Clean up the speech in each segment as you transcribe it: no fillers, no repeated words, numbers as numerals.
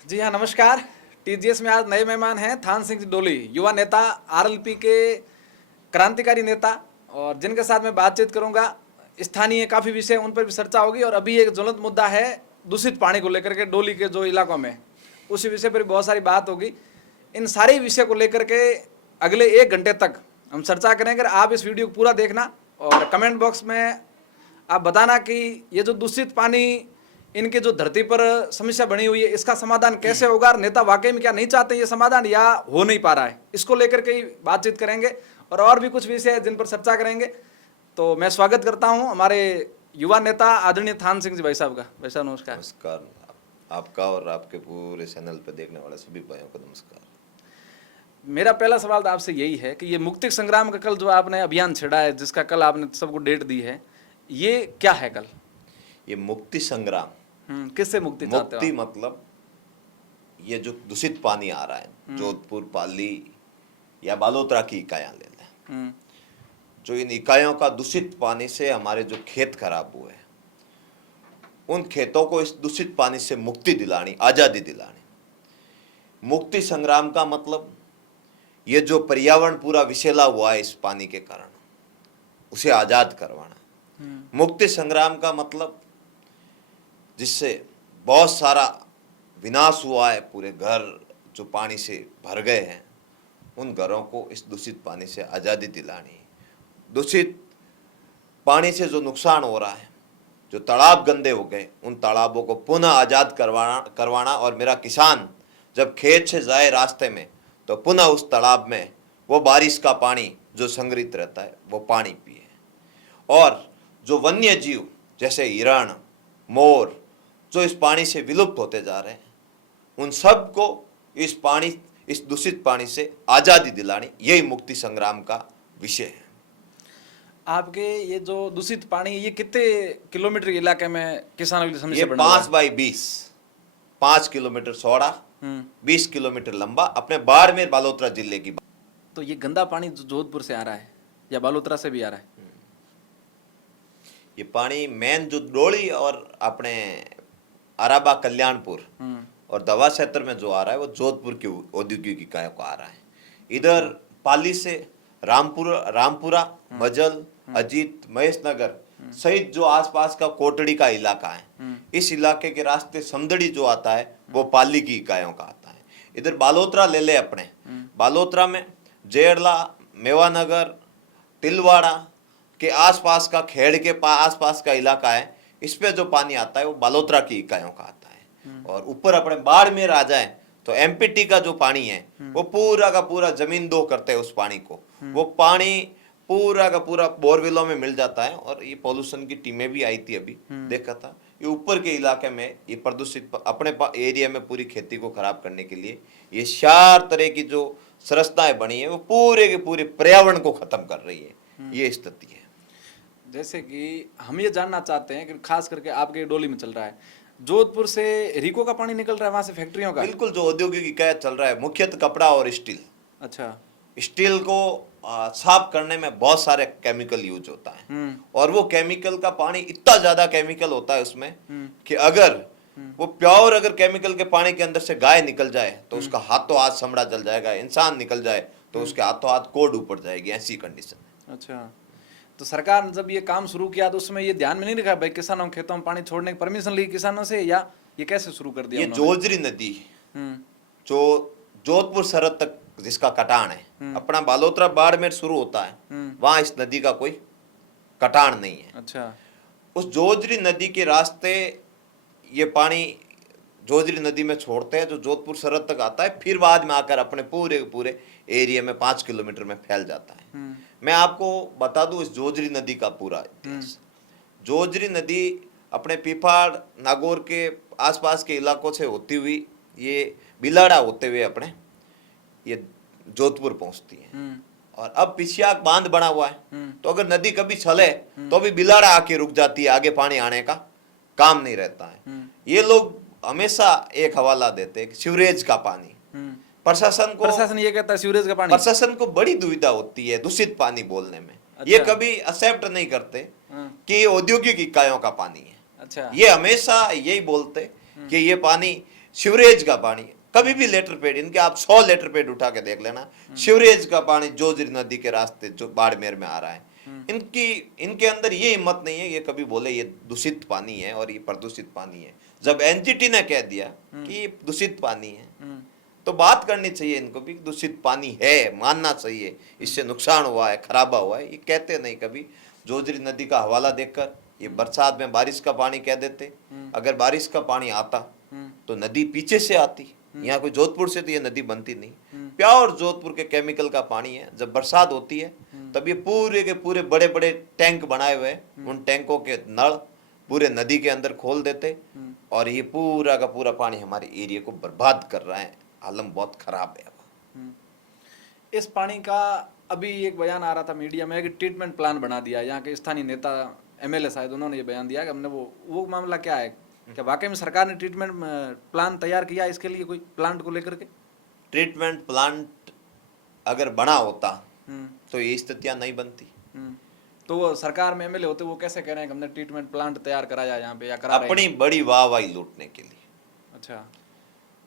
जी हाँ, नमस्कार। टीजीएस में आज नए मेहमान हैं थान सिंह डोली, युवा नेता, आरएलपी के क्रांतिकारी नेता, और जिनके साथ मैं बातचीत करूंगा। स्थानीय काफ़ी विषय उन पर भी चर्चा होगी, और अभी एक ज्वलंत मुद्दा है दूषित पानी को लेकर के डोली के जो इलाकों में, उसी विषय पर बहुत सारी बात होगी। इन सारे विषय को लेकर के अगले 1 घंटे तक हम चर्चा करेंगे। आप इस वीडियो को पूरा देखना और कमेंट बॉक्स में आप बताना कि ये जो दूषित पानी इनके जो धरती पर समस्या बनी हुई है, इसका समाधान कैसे होगा, और नेता वाकई में क्या नहीं चाहते ये समाधान, या हो नहीं पा रहा है, इसको लेकर के ही बातचीत करेंगे। और भी कुछ विषय है जिन पर चर्चा करेंगे। तो मैं स्वागत करता हूं हमारे युवा नेता आदरणीय थान सिंह जी भाई साहब का। भाई साहब नमस्कार। नमस्कार। आपका और आपके पूरे चैनल पर देखने वाले सभी भाइयों को नमस्कार। मेरा पहला सवाल तो आपसे यही है कि ये मुक्ति संग्राम का कल जो आपने अभियान छेड़ा है, जिसका कल आपने सबको डेट दी है, ये क्या है कल? ये मुक्ति संग्राम, किससे मुक्ति चाहते हो? मुक्ति मतलब ये जो दूषित पानी आ रहा है, जोधपुर, पाली या बालोतरा की इकाइयां ले लें, जो इन इकाइयों का दूषित पानी से हमारे जो खेत खराब हुए, उन खेतों को इस दूषित पानी से मुक्ति दिलानी, आजादी दिलानी। मुक्ति संग्राम का मतलब ये जो पर्यावरण पूरा विषैला हुआ है इस पानी के कारण, उसे आजाद करवाना। मुक्ति संग्राम का मतलब जिससे बहुत सारा विनाश हुआ है, पूरे घर जो पानी से भर गए हैं, उन घरों को इस दूषित पानी से आज़ादी दिलानी है। दूषित पानी से जो नुकसान हो रहा है, जो तालाब गंदे हो गए, उन तालाबों को पुनः आज़ाद करवाना और मेरा किसान जब खेत से जाए रास्ते में तो पुनः उस तालाब में वो बारिश का पानी जो संग्रहित रहता है वो पानी पिए। और जो वन्य जीव जैसे हिरण, मोर जो इस पानी से विलुप्त होते जा रहे हैं, उन सब को इस दूषित पानी से आज़ादी दिलानी, यही मुक्ति संग्राम का विषय है। आपके ये जो दूषित पानी, ये कितने किलोमीटर इलाके में किसानों के लिए समस्या ये बन रहा है? 5x20, 5 किलोमीटर चौड़ा, 20 किलोमीटर लंबा, अपने बाड़मेर बालोतरा जिले की। तो ये गंदा पानी जो जोधपुर से आ रहा है या बालोतरा से भी आ रहा है? ये पानी मेन जो डोली और अपने अराबा, कल्याणपुर और दवा क्षेत्र में जो आ रहा है, वो जोधपुर की औद्योगिक इकाइयों को आ रहा है। इधर पाली से रामपुरा, मजल, अजीत, महेश नगर सहित जो आसपास का कोटड़ी का इलाका है, इस इलाके के रास्ते समदड़ी जो आता है वो पाली की इकाइयों का आता है। इधर बालोतरा ले ले अपने, बालोतरा में जेड़ला, मेवानगर, तिलवाड़ा के आसपास का, खेड़ के आसपास का इलाका है, इस पे जो पानी आता है वो बालोतरा की इकाइयों का आता है। और ऊपर अपने बाड़मेर आ जाए तो एमपीटी का जो पानी है वो पूरा का पूरा जमीन दो करते हैं उस पानी को, वो पानी पूरा का पूरा बोरवेलों में मिल जाता है। और ये पॉल्यूशन की टीमें भी आई थी, अभी देखा था, ये ऊपर के इलाके में ये प्रदूषित अपने एरिया में पूरी खेती को खराब करने के लिए ये 4 तरह की जो संरचनाएं बनी है वो पूरे के पूरे पर्यावरण को खत्म कर रही है। ये स्थिति है। जैसे कि हम ये जानना चाहते हैं कि खास करके आपके डोली में चल रहा है, जोधपुर से रिको का पानी निकल रहा है, वहां से फैक्ट्रियों का? बिल्कुल, जो औद्योगिक इकाई चल रहा है, मुख्यतः कपड़ा और स्टील। अच्छा। स्टील को साफ करने में बहुत सारे केमिकल यूज होता है, और वो केमिकल का पानी इतना ज्यादा केमिकल होता है उसमें कि अगर वो प्योर अगर केमिकल के पानी के अंदर से गाय निकल जाए तो उसका हाथों हाथ समड़ा जल जाएगा, इंसान निकल जाए तो उसके हाथों हाथ कोड ऊपर जाएगी, ऐसी कंडीशन है। अच्छा, तो सरकार ने जब ये काम शुरू किया तो उसमें ये ध्यान में नहीं रखा भाई किसानों के खेतों में पानी छोड़ने की परमिशन ली किसानों से, या ये कैसे शुरू कर दिया? ये जोजरी नदी जो जोधपुर सरहद तक जिसका कटान है, अपना बालोतरा बाड़मेर शुरू होता है, वहां इस नदी का कोई कटान नहीं है। अच्छा। उस जोजरी नदी के रास्ते ये पानी जोजरी नदी में छोड़ते हैं, जो जोधपुर सरहद तक आता है, फिर बाद में आकर अपने पूरे एरिया में 5 किलोमीटर में फैल जाता है। मैं आपको बता दूं इस जोजरी नदी का पूरा इतिहास। जोजरी नदी अपने पिफाड़, नागौर के आसपास के इलाकों से होती हुई ये बिलाड़ा होते हुए अपने ये जोधपुर पहुंचती है। और अब पिछिया बांध बना हुआ है, तो अगर नदी कभी चले तो भी बिलाड़ा आके रुक जाती है, आगे पानी आने का काम नहीं रहता है। ये लोग हमेशा एक हवाला देते हैं सीवरेज का पानी। प्रशासन ये कहता है सीवरेज का पानी। प्रशासन को बड़ी दुविधा होती है दूषित पानी बोलने में। अच्छा। ये कभी एक्सेप्ट नहीं करते कि औद्योगिक इकाइयों का पानी है। अच्छा। ये हमेशा यही बोलते कि ये पानी सीवरेज का पानी कभी भी लेटर पेड, इनके आप 100 लेटर पेड उठा के देख लेना, सीवरेज का पानी जोजरी नदी के रास्ते जो बाड़मेर में आ रहा है, इनके अंदर ये हिम्मत नहीं है ये कभी बोले ये दूषित पानी है और ये प्रदूषित पानी है। जब एनजीटी ने कह दिया कि ये दूषित पानी है तो बात करनी चाहिए, इनको भी दूषित पानी है मानना चाहिए, इससे नुकसान हुआ है, खराबा हुआ है, ये कहते नहीं कभी। जोजरी नदी का हवाला देखकर ये बरसात में बारिश का पानी कह देते, अगर बारिश का पानी आता तो नदी पीछे से आती, यहाँ कोई जोधपुर से तो ये नदी बनती नहीं, प्योर जोधपुर के केमिकल का पानी है। जब बरसात होती है तब ये पूरे के पूरे बड़े बड़े टैंक बनाए हुए हैं, उन टैंकों के नल पूरे नदी के अंदर खोल देते और ये पूरा का पूरा पानी हमारे एरिया को बर्बाद कर रहा है, हालत बहुत खराब है। इस पानी का अभी एक बयान आ रहा था मीडिया में कि ट्रीटमेंट प्लान बना दिया, यहाँ के स्थानीय नेता एमएलए शायद उन्होंने ये बयान दिया कि हमने वो मामला क्या है, क्या वाकई में सरकार ने ट्रीटमेंट प्लान तैयार किया इसके लिए कोई प्लांट को लेकर के? ट्रीटमेंट प्लांट अगर बना होता तो ये स्थितियां नहीं बनती। तो वो सरकार में एमएलए होते वो कैसे कह रहे हैं कि हमने ट्रीटमेंट प्लांट तैयार कराया यहाँ पे या करा रहे हैं? अपनी बड़ी वाहवाही लूटने के लिए। अच्छा,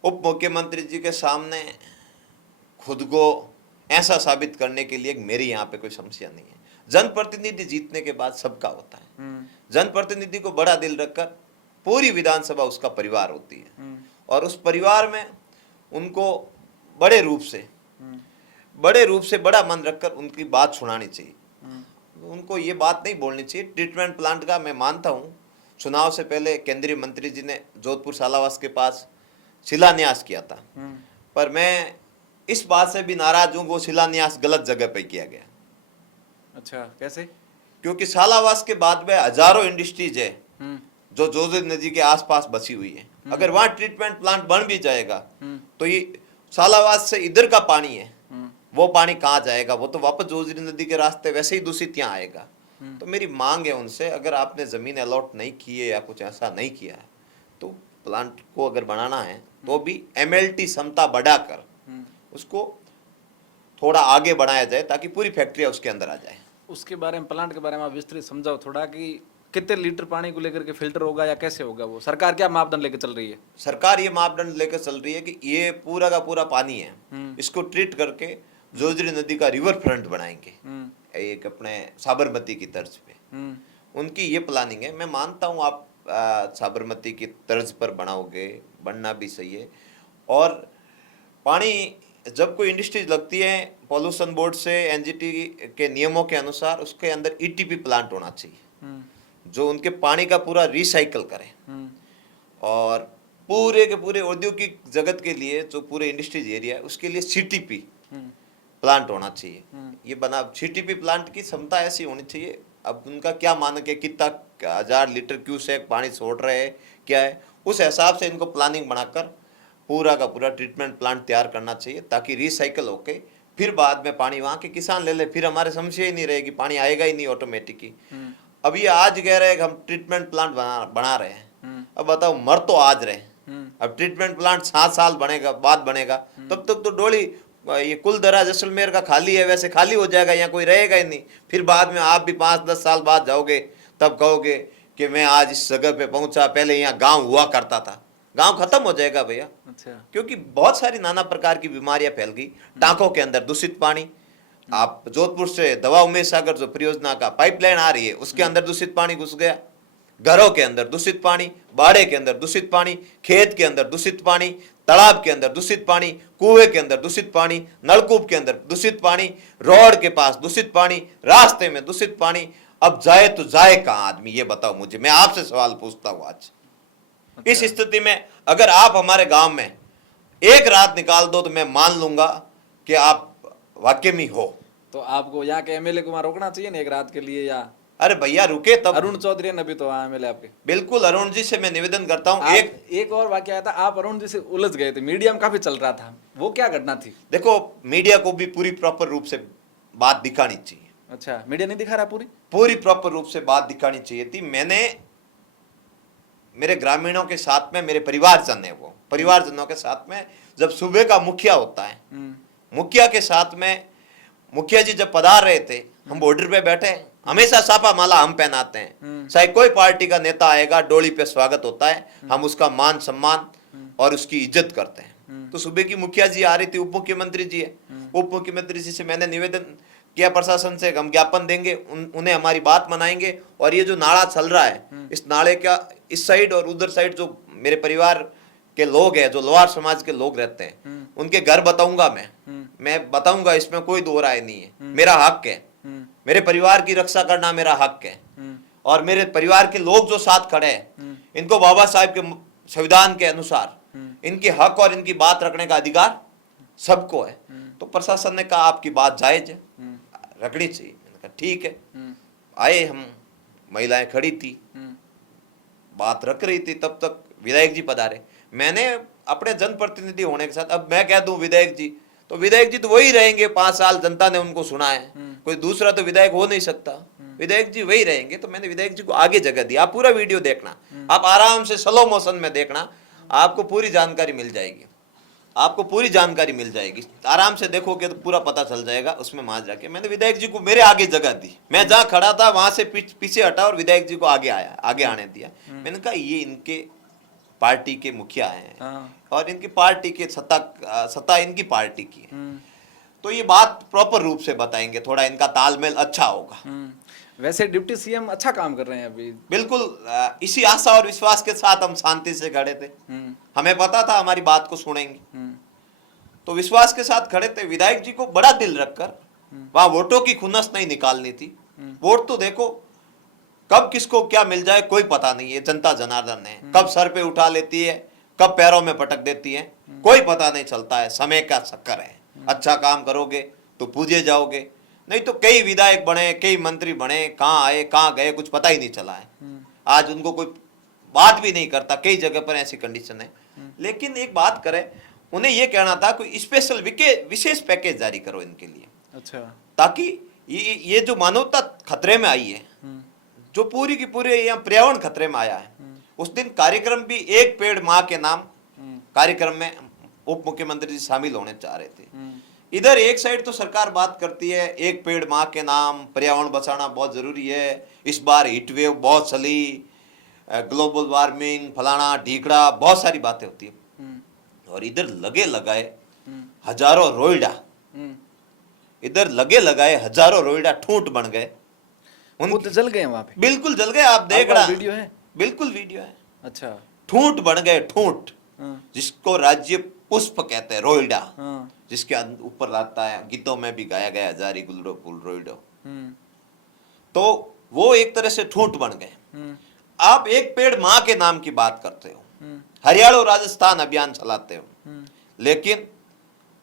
उप मुख्यमंत्री जी के सामने खुद को ऐसा साबित करने के लिए मेरी यहाँ पे कोई समस्या नहीं है। जनप्रतिनिधि जीतने के बाद सबका होता है, जनप्रतिनिधि को बड़ा दिल रखकर पूरी विधानसभा उसका परिवार होती है और उस परिवार में उनको बड़े रूप से बड़ा मन रखकर उनकी बात सुनानी चाहिए। उनको ये बात नहीं बोलनी चाहिए। ट्रीटमेंट प्लांट का मैं मानता हूँ, चुनाव से पहले केंद्रीय मंत्री जी ने जोधपुर सालावास के पास शिलान्यास किया था, पर मैं इस बात से भी नाराज हूँ वो शिलान्यास गलत जगह पे किया गया। अच्छा, कैसे? क्योंकि सालावास के बाद में हजारों इंडस्ट्रीज है जो जोजरी नदी के आसपास बसी हुई है। अगर वहां ट्रीटमेंट प्लांट बन भी जाएगा तो ये सालावास से इधर का पानी है, वो पानी कहाँ जाएगा? वो तो वापस जोजरी नदी के रास्ते वैसे ही दूषित यहाँ आएगा। तो मेरी मांग है उनसे, अगर आपने जमीन अलॉट नहीं की है या कुछ ऐसा नहीं किया है तो प्लांट को अगर बनाना है तो भी एमएलटी क्षमता बढ़ाकर उसको थोड़ा आगे बढ़ाया जाए ताकि पूरी फैक्ट्रियाँ उसके अंदर आ जाए। उसके बारे में, प्लांट के बारे में आप विस्तृत समझाओ थोड़ा कि कितने लीटर पानी को लेकर के फिल्टर होगा या कैसे होगा? वो सरकार क्या मापदंड लेकर चल रही है? सरकार ये मापदंड लेकर चल रही है कि ये पूरा का पूरा पानी है, इसको ट्रीट करके जोजरी नदी का रिवर फ्रंट बनाएंगे, एक अपने साबरमती की तर्ज पे। उनकी ये प्लानिंग है। मैं मानता हूँ आप साबरमती की तर्ज पर बनाओगे, बनना भी सही है। और पानी जब कोई इंडस्ट्रीज लगती है पॉल्यूशन बोर्ड से एनजीटी के नियमों के अनुसार उसके अंदर ईटीपी प्लांट होना चाहिए जो उनके पानी का पूरा रिसाइकल करे। और पूरे के पूरे औद्योगिक जगत के लिए जो पूरे इंडस्ट्रीज एरिया है उसके लिए सीटीपी प्लांट होना चाहिए। ये बना सीटीपी प्लांट की क्षमता ऐसी होनी चाहिए। अब उनका क्या मानक है, कितना 1000 लीटर क्यूसेक पानी छोड़ रहे हैं, क्या है, उस हिसाब से इनको प्लानिंग बनाकर पूरा का पूरा ट्रीटमेंट प्लांट तैयार करना चाहिए ताकि रिसाइकल होके फिर बाद में पानी वहाँ के किसान ले ले, फिर हमारे समस्या ही नहीं रहेगी, पानी आएगा ही नहीं ऑटोमेटिक ही। अब ये आज कह रहे हैं कि हम ट्रीटमेंट प्लांट बना रहे हैं, अब बताओ मर तो आज रहे, अब ट्रीटमेंट प्लांट 7 साल बाद बनेगा, तब तक तो डोली ये कुलधरा जैसलमेर का खाली है, वैसे खाली हो जाएगा, यहाँ कोई रहेगा ही नहीं। फिर बाद में आप भी 5-10 साल बाद जाओगे तब कहोगे कि मैं आज इस जगह पे पहुंचा, पहले यहाँ गांव हुआ करता था। गांव खत्म हो जाएगा भैया। अच्छा, क्योंकि बहुत सारी नाना प्रकार की बीमारियां फैल गई। टांकों के अंदर दूषित पानी, आप जोधपुर से दवा उमेश सागर जो परियोजना का पाइपलाइन आ रही है उसके अंदर दूषित पानी घुस गया, घरों के अंदर दूषित पानी, बाड़े के अंदर दूषित पानी, खेत के अंदर दूषित पानी, तालाब के अंदर दूषित पानी, कुएं के अंदर दूषित पानी, नलकूप के अंदर दूषित पानी, रोड के पास दूषित पानी, रास्ते में दूषित पानी। अब जाए तो जाए कहाँ आदमी, ये बताओ मुझे। मैं आपसे सवाल पूछता हूँ आज। अच्छा। इस स्थिति में अगर आप हमारे गांव में एक रात निकाल दो तो मैं मान लूंगा कि आप वाकई में हो। तो आपको यहाँ के एमएलए को वहां रोकना चाहिए ना एक रात के लिए, या अरे भैया रुके तब। अरुण चौधरी ने अभी तो एमएलए आपके। बिल्कुल, अरुण जी से मैं निवेदन करता हूँ। एक और वाक्य आया था, आप अरुण जी से उलझ गए थे, मीडिया में काफी चल रहा था, वो क्या घटना थी? देखो, मीडिया को भी पूरी प्रॉपर रूप से बात दिखानी चाहिए। अच्छा, मीडिया नहीं दिखा रहा? पूरी प्रॉपर रूप से बात दिखानी चाहिए थी। मैंने मेरे ग्रामीणों के साथ में, मेरे परिवारजन है, वो परिवारजनों के साथ में जब सुबह का मुखिया होता है, मुखिया के साथ में, मुखिया जी जब पधार रहे थे, हम बॉर्डर पे बैठे, हमेशा सापा माला हम पहनाते हैं। चाहे कोई पार्टी का नेता आएगा, डोली पे स्वागत होता है, हम उसका मान सम्मान और उसकी इज्जत करते हैं। तो सुबह की मुखिया जी आ रही थी, उप मुख्यमंत्री जी है, उप मुख्यमंत्री जी से मैंने निवेदन किया प्रशासन से, हम ज्ञापन देंगे, उन्हें हमारी बात मनाएंगे। और ये जो नाला चल रहा है, इस नाले का इस साइड और उधर साइड जो मेरे परिवार के लोग हैं, जो लोहार समाज के लोग रहते हैं, उनके घर बताऊंगा मैं बताऊंगा, इसमें कोई दो राय नहीं है। मेरा हक है, मेरे परिवार की रक्षा करना मेरा हक है। और मेरे परिवार के लोग जो साथ खड़े हैं, इनको बाबा साहब के संविधान के अनुसार इनके हक और इनकी बात रखने का अधिकार सबको है। तो प्रशासन ने कहा आपकी बात जायज है, रखनी चाहिए। मैंने कहा ठीक है। आए हम, महिलाएं खड़ी थी, बात रख रही थी, तब तक विधायक जी पधारे। मैंने अपने जनप्रतिनिधि होने के साथ, अब मैं कह दूं विधायक जी, तो विधायक जी तो वही रहेंगे, 5 साल जनता ने उनको सुना है, कोई दूसरा तो विधायक हो नहीं सकता, विधायक जी वही रहेंगे। तो मैंने विधायक जी को आगे जगह दी। आप पूरा वीडियो देखना, आप आराम से स्लो मोशन में देखना, आपको पूरी जानकारी मिल जाएगी, आपको पूरी जानकारी मिल जाएगी। आराम से देखोगे तो पूरा पता चल जाएगा। उसमें माज जाके मैंने विधायक जी को मेरे आगे जगह दी, मैं जहां खड़ा था वहां से पीछे हटा और विधायक जी को आगे आने दिया। मैंने कहा ये इनके पार्टी के मुखिया हैं और इनकी पार्टी के सत्ता इनकी पार्टी की है, तो ये बात प्रॉपर रूप से बताएंगे, थोड़ा इनका तालमेल अच्छा होगा। वैसे डिप्टी सीएम अच्छा काम कर रहे हैं अभी। बिल्कुल, इसी आशा और विश्वास के साथ हम शांति से खड़े थे। हमें पता था हमारी बात को सुनेंगे, तो विश्वास के साथ खड़े थे। विधायक जी को बड़ा दिल रखकर वहां वोटों की खुन्नस नहीं निकालनी थी। वोट तो देखो कब किसको क्या मिल जाए कोई पता नहीं है, जनता जनार्दन है, कब सर पे उठा लेती है, कब पैरों में पटक देती है, कोई पता नहीं चलता है। समय का चक्कर है, अच्छा काम करोगे तो पूजे जाओगे, नहीं तो कई विधायक बने, कई मंत्री बने, कहाँ आए कहाँ गए कुछ पता ही नहीं चला है। आज उनको कोई बात भी नहीं करता, कई जगह पर ऐसी कंडीशन है। लेकिन एक बात करें, उन्हें यह कहना था कोई स्पेशल विशेष पैकेज जारी करो इनके लिए, अच्छा, ताकि ये जो मानवता खतरे में आई है, जो पूरी की पूरी यहाँ पर्यावरण खतरे में आया है। उस दिन कार्यक्रम भी एक पेड़ माँ के नाम कार्यक्रम में उप मुख्यमंत्री जी शामिल होने चाह रहे थे। इधर एक साइड तो सरकार बात करती है एक पेड़ माँ के नाम, पर्यावरण बचाना बहुत जरूरी है, इस बार हीट वेव बहुत चली, ग्लोबल वार्मिंग, फलाना ढीकड़ा, बहुत सारी बातें होती है। और इधर लगे लगाए हजारों रोइडा, इधर लगे लगाए हजारों रोइडा ठूंठ बन गए, वो तो जल गए वहां पे, बिल्कुल जल गए। आप देख रहा वीडियो है, बिल्कुल वीडियो है। अच्छा, ठूंठ बन गए, ठूंठ, जिसको राज्य पुष्प कहते हैं, रोइडा, जिसके ऊपर रहता है, गीतों में भी गाया गया हजारी गुलडो फूल रोइडो। तो वो एक तरह से ठूंठ बन गए। आप एक पेड़ माँ के नाम की बात करते हो, हरियाणा और राजस्थान अभियान चलाते हो, लेकिन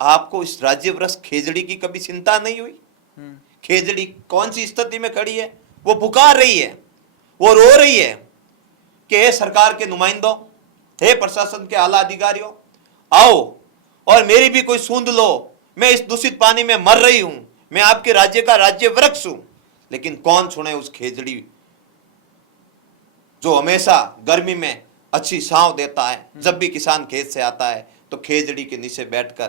आपको इस राज्य वृक्ष खेजड़ी की कभी चिंता नहीं हुई? खेजड़ी कौन सी स्थिति में खड़ी है? वो पुकार रही है, वो रो रही है कि हे सरकार के नुमाइंदों, हे प्रशासन के आला अधिकारियों, आओ और मेरी भी कोई सूंद लो, मैं इस दूषित पानी में मर रही हूं, मैं आपके राज्य का राज्य वृक्ष हूं। लेकिन कौन सुने उस खेजड़ी जो हमेशा गर्मी में अच्छी छांव देता है। जब भी किसान खेत से आता है तो खेजड़ी के नीचे बैठकर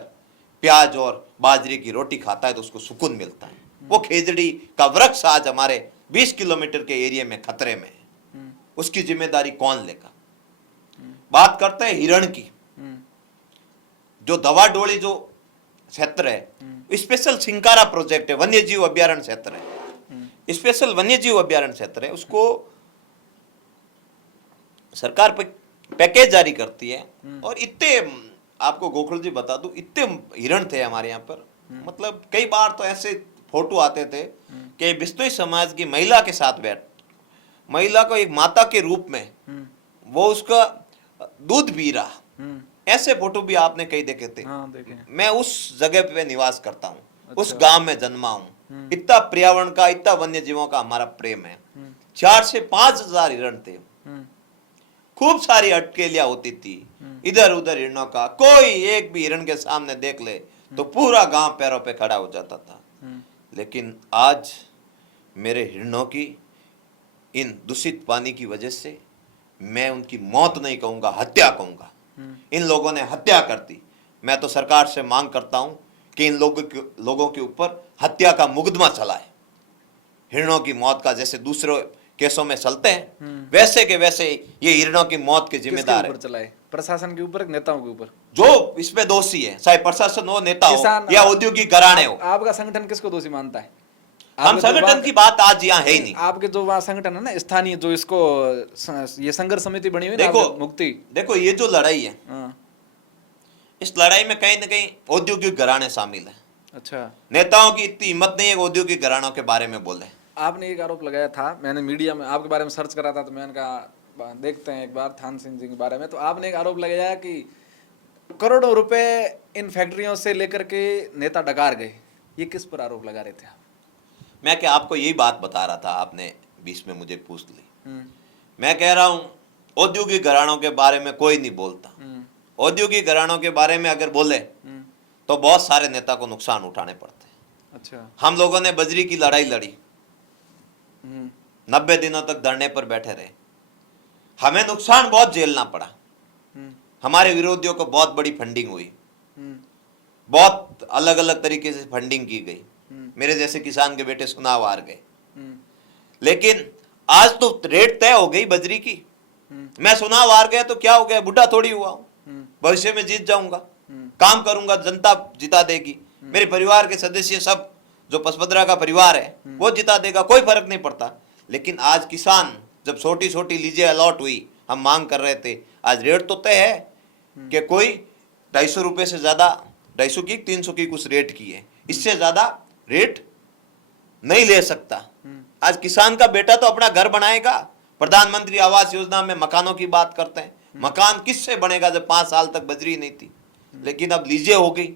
प्याज और बाजरे की रोटी खाता है तो उसको सुकून मिलता है। वो खेजड़ी का वृक्ष आज हमारे 20 किलोमीटर के एरिया में खतरे में है, उसकी जिम्मेदारी कौन लेगा? बात करते हैं हिरण की, जो दवा डोली जो क्षेत्र है, स्पेशल सिंकारा प्रोजेक्ट है, वन्य जीव अभ्यारण्य क्षेत्र है, स्पेशल वन्य जीव अभ्यारण्य क्षेत्र है, उसको सरकार पैकेज जारी करती है। और इतने, आपको गोखल जी बता दूं, इतने हिरण थे हमारे यहाँ पर, मतलब कई बार तो ऐसे फोटो आते थे कि बिश्नोई समाज की महिला के साथ बैठ, महिला को एक माता के रूप में वो उसका दूध पी रहा, ऐसे फोटो भी आपने कई देखे थे। हाँ, देखे। मैं उस जगह पे निवास करता हूँ, अच्छा, उस गांव में जन्मा हूँ। इतना पर्यावरण का, इतना वन्य जीवों का हमारा प्रेम है। 4 से 5 हजार हिरण थे, खूब सारी अटकेलियां होती थी इधर उधर हिरणों का, कोई एक भी हिरण के सामने देख ले तो पूरा गांव पैरों पे खड़ा हो जाता था। लेकिन आज मेरे हिरणों की इन दूषित पानी की वजह से, मैं उनकी मौत नहीं कहूंगा, हत्या कहूंगा। इन लोगों ने हत्या कर दी। मैं तो सरकार से मांग करता हूं कि इन लोगों के ऊपर हत्या का मुकदमा चलाए, हिरणों की मौत का, जैसे दूसरों केसों में चलते हैं, वैसे के वैसे ये हिरणों की मौत के किसके जिम्मेदार है ऊपर चला है? प्रशासन के ऊपर, नेताओं के ऊपर? जो इसमें दोषी है, चाहे प्रशासन हो, नेता हो किसान, या औद्योगिक घराने हो। आपका संगठन किसको दोषी मानता है? हम आपके जो संगठन वहाँ- की बात आज यहाँ है ही नहीं। आपके जो वहाँ संगठन है ना स्थानीय, जो इसको ये संघर्ष समिति बनी हुई है ना, देखो आपके मुक्ति, देखो ये जो लड़ाई है, हाँ, इस लड़ाई में कहीं ना कहीं औद्योगिक घराने शामिल है। अच्छा, नेताओं की इतनी हिम्मत नहीं है कि औद्योगिक घरानों के बारे में बोले। आपने एक आरोप लगाया था, मैंने मीडिया में आपके बारे में सर्च करा था, तो मैंने कहा देखते हैं एक बार थान सिंह जी के बारे में। तो आपने एक आरोप लगाया कि करोड़ों रुपए इन फैक्ट्रियों से लेकर के नेता डकार गए। ये किस पर आरोप लगा रहे थे आप? मैं क्या आपको यही बात बता रहा था, आपने बीच में मुझे पूछ ली। हम्म, मैं कह रहा हूँ औद्योगिक घरानों के बारे में कोई नहीं बोलता। औद्योगिक घरानों के बारे में अगर बोले तो बहुत सारे नेता को नुकसान उठाने पड़ते हैं। अच्छा, हम लोगों ने बजरी की लड़ाई लड़ी, हम्म, 90 दिनों तक धरने पर बैठे रहे, हमें नुकसान बहुत झेलना पड़ा। हम्म, हमारे विरोधियों को बहुत बड़ी फंडिंग हुई, हम्म, बहुत अलग अलग तरीके से फंडिंग की गई। हम्म, मेरे जैसे किसान के बेटे चुनाव हार गए, हम्म, लेकिन आज तो रेट तय हो गई बजरी की। मैं चुनाव हार गया तो क्या हो गया, बुढ़ा थोड़ी हुआ हूं, भविष्य में जीत जाऊंगा, काम करूंगा, जनता जिता देगी, मेरे परिवार के सदस्य सब, जो पसपदरा का परिवार है वो जिता देगा, कोई फर्क नहीं पड़ता। लेकिन आज किसान जब छोटी छोटी लीजें अलॉट हुई, हम मांग कर रहे थे, आज रेट तो तय है कि कोई 250 रुपए से ज्यादा, 250 की 300 की कुछ रेट की है, इससे ज्यादा रेट नहीं ले सकता। आज किसान का बेटा तो अपना घर बनाएगा। प्रधानमंत्री आवास योजना में मकानों की बात करते हैं, मकान किससे बनेगा जब 5 साल तक बजरी नहीं थी, लेकिन अब लीजिए हो गई।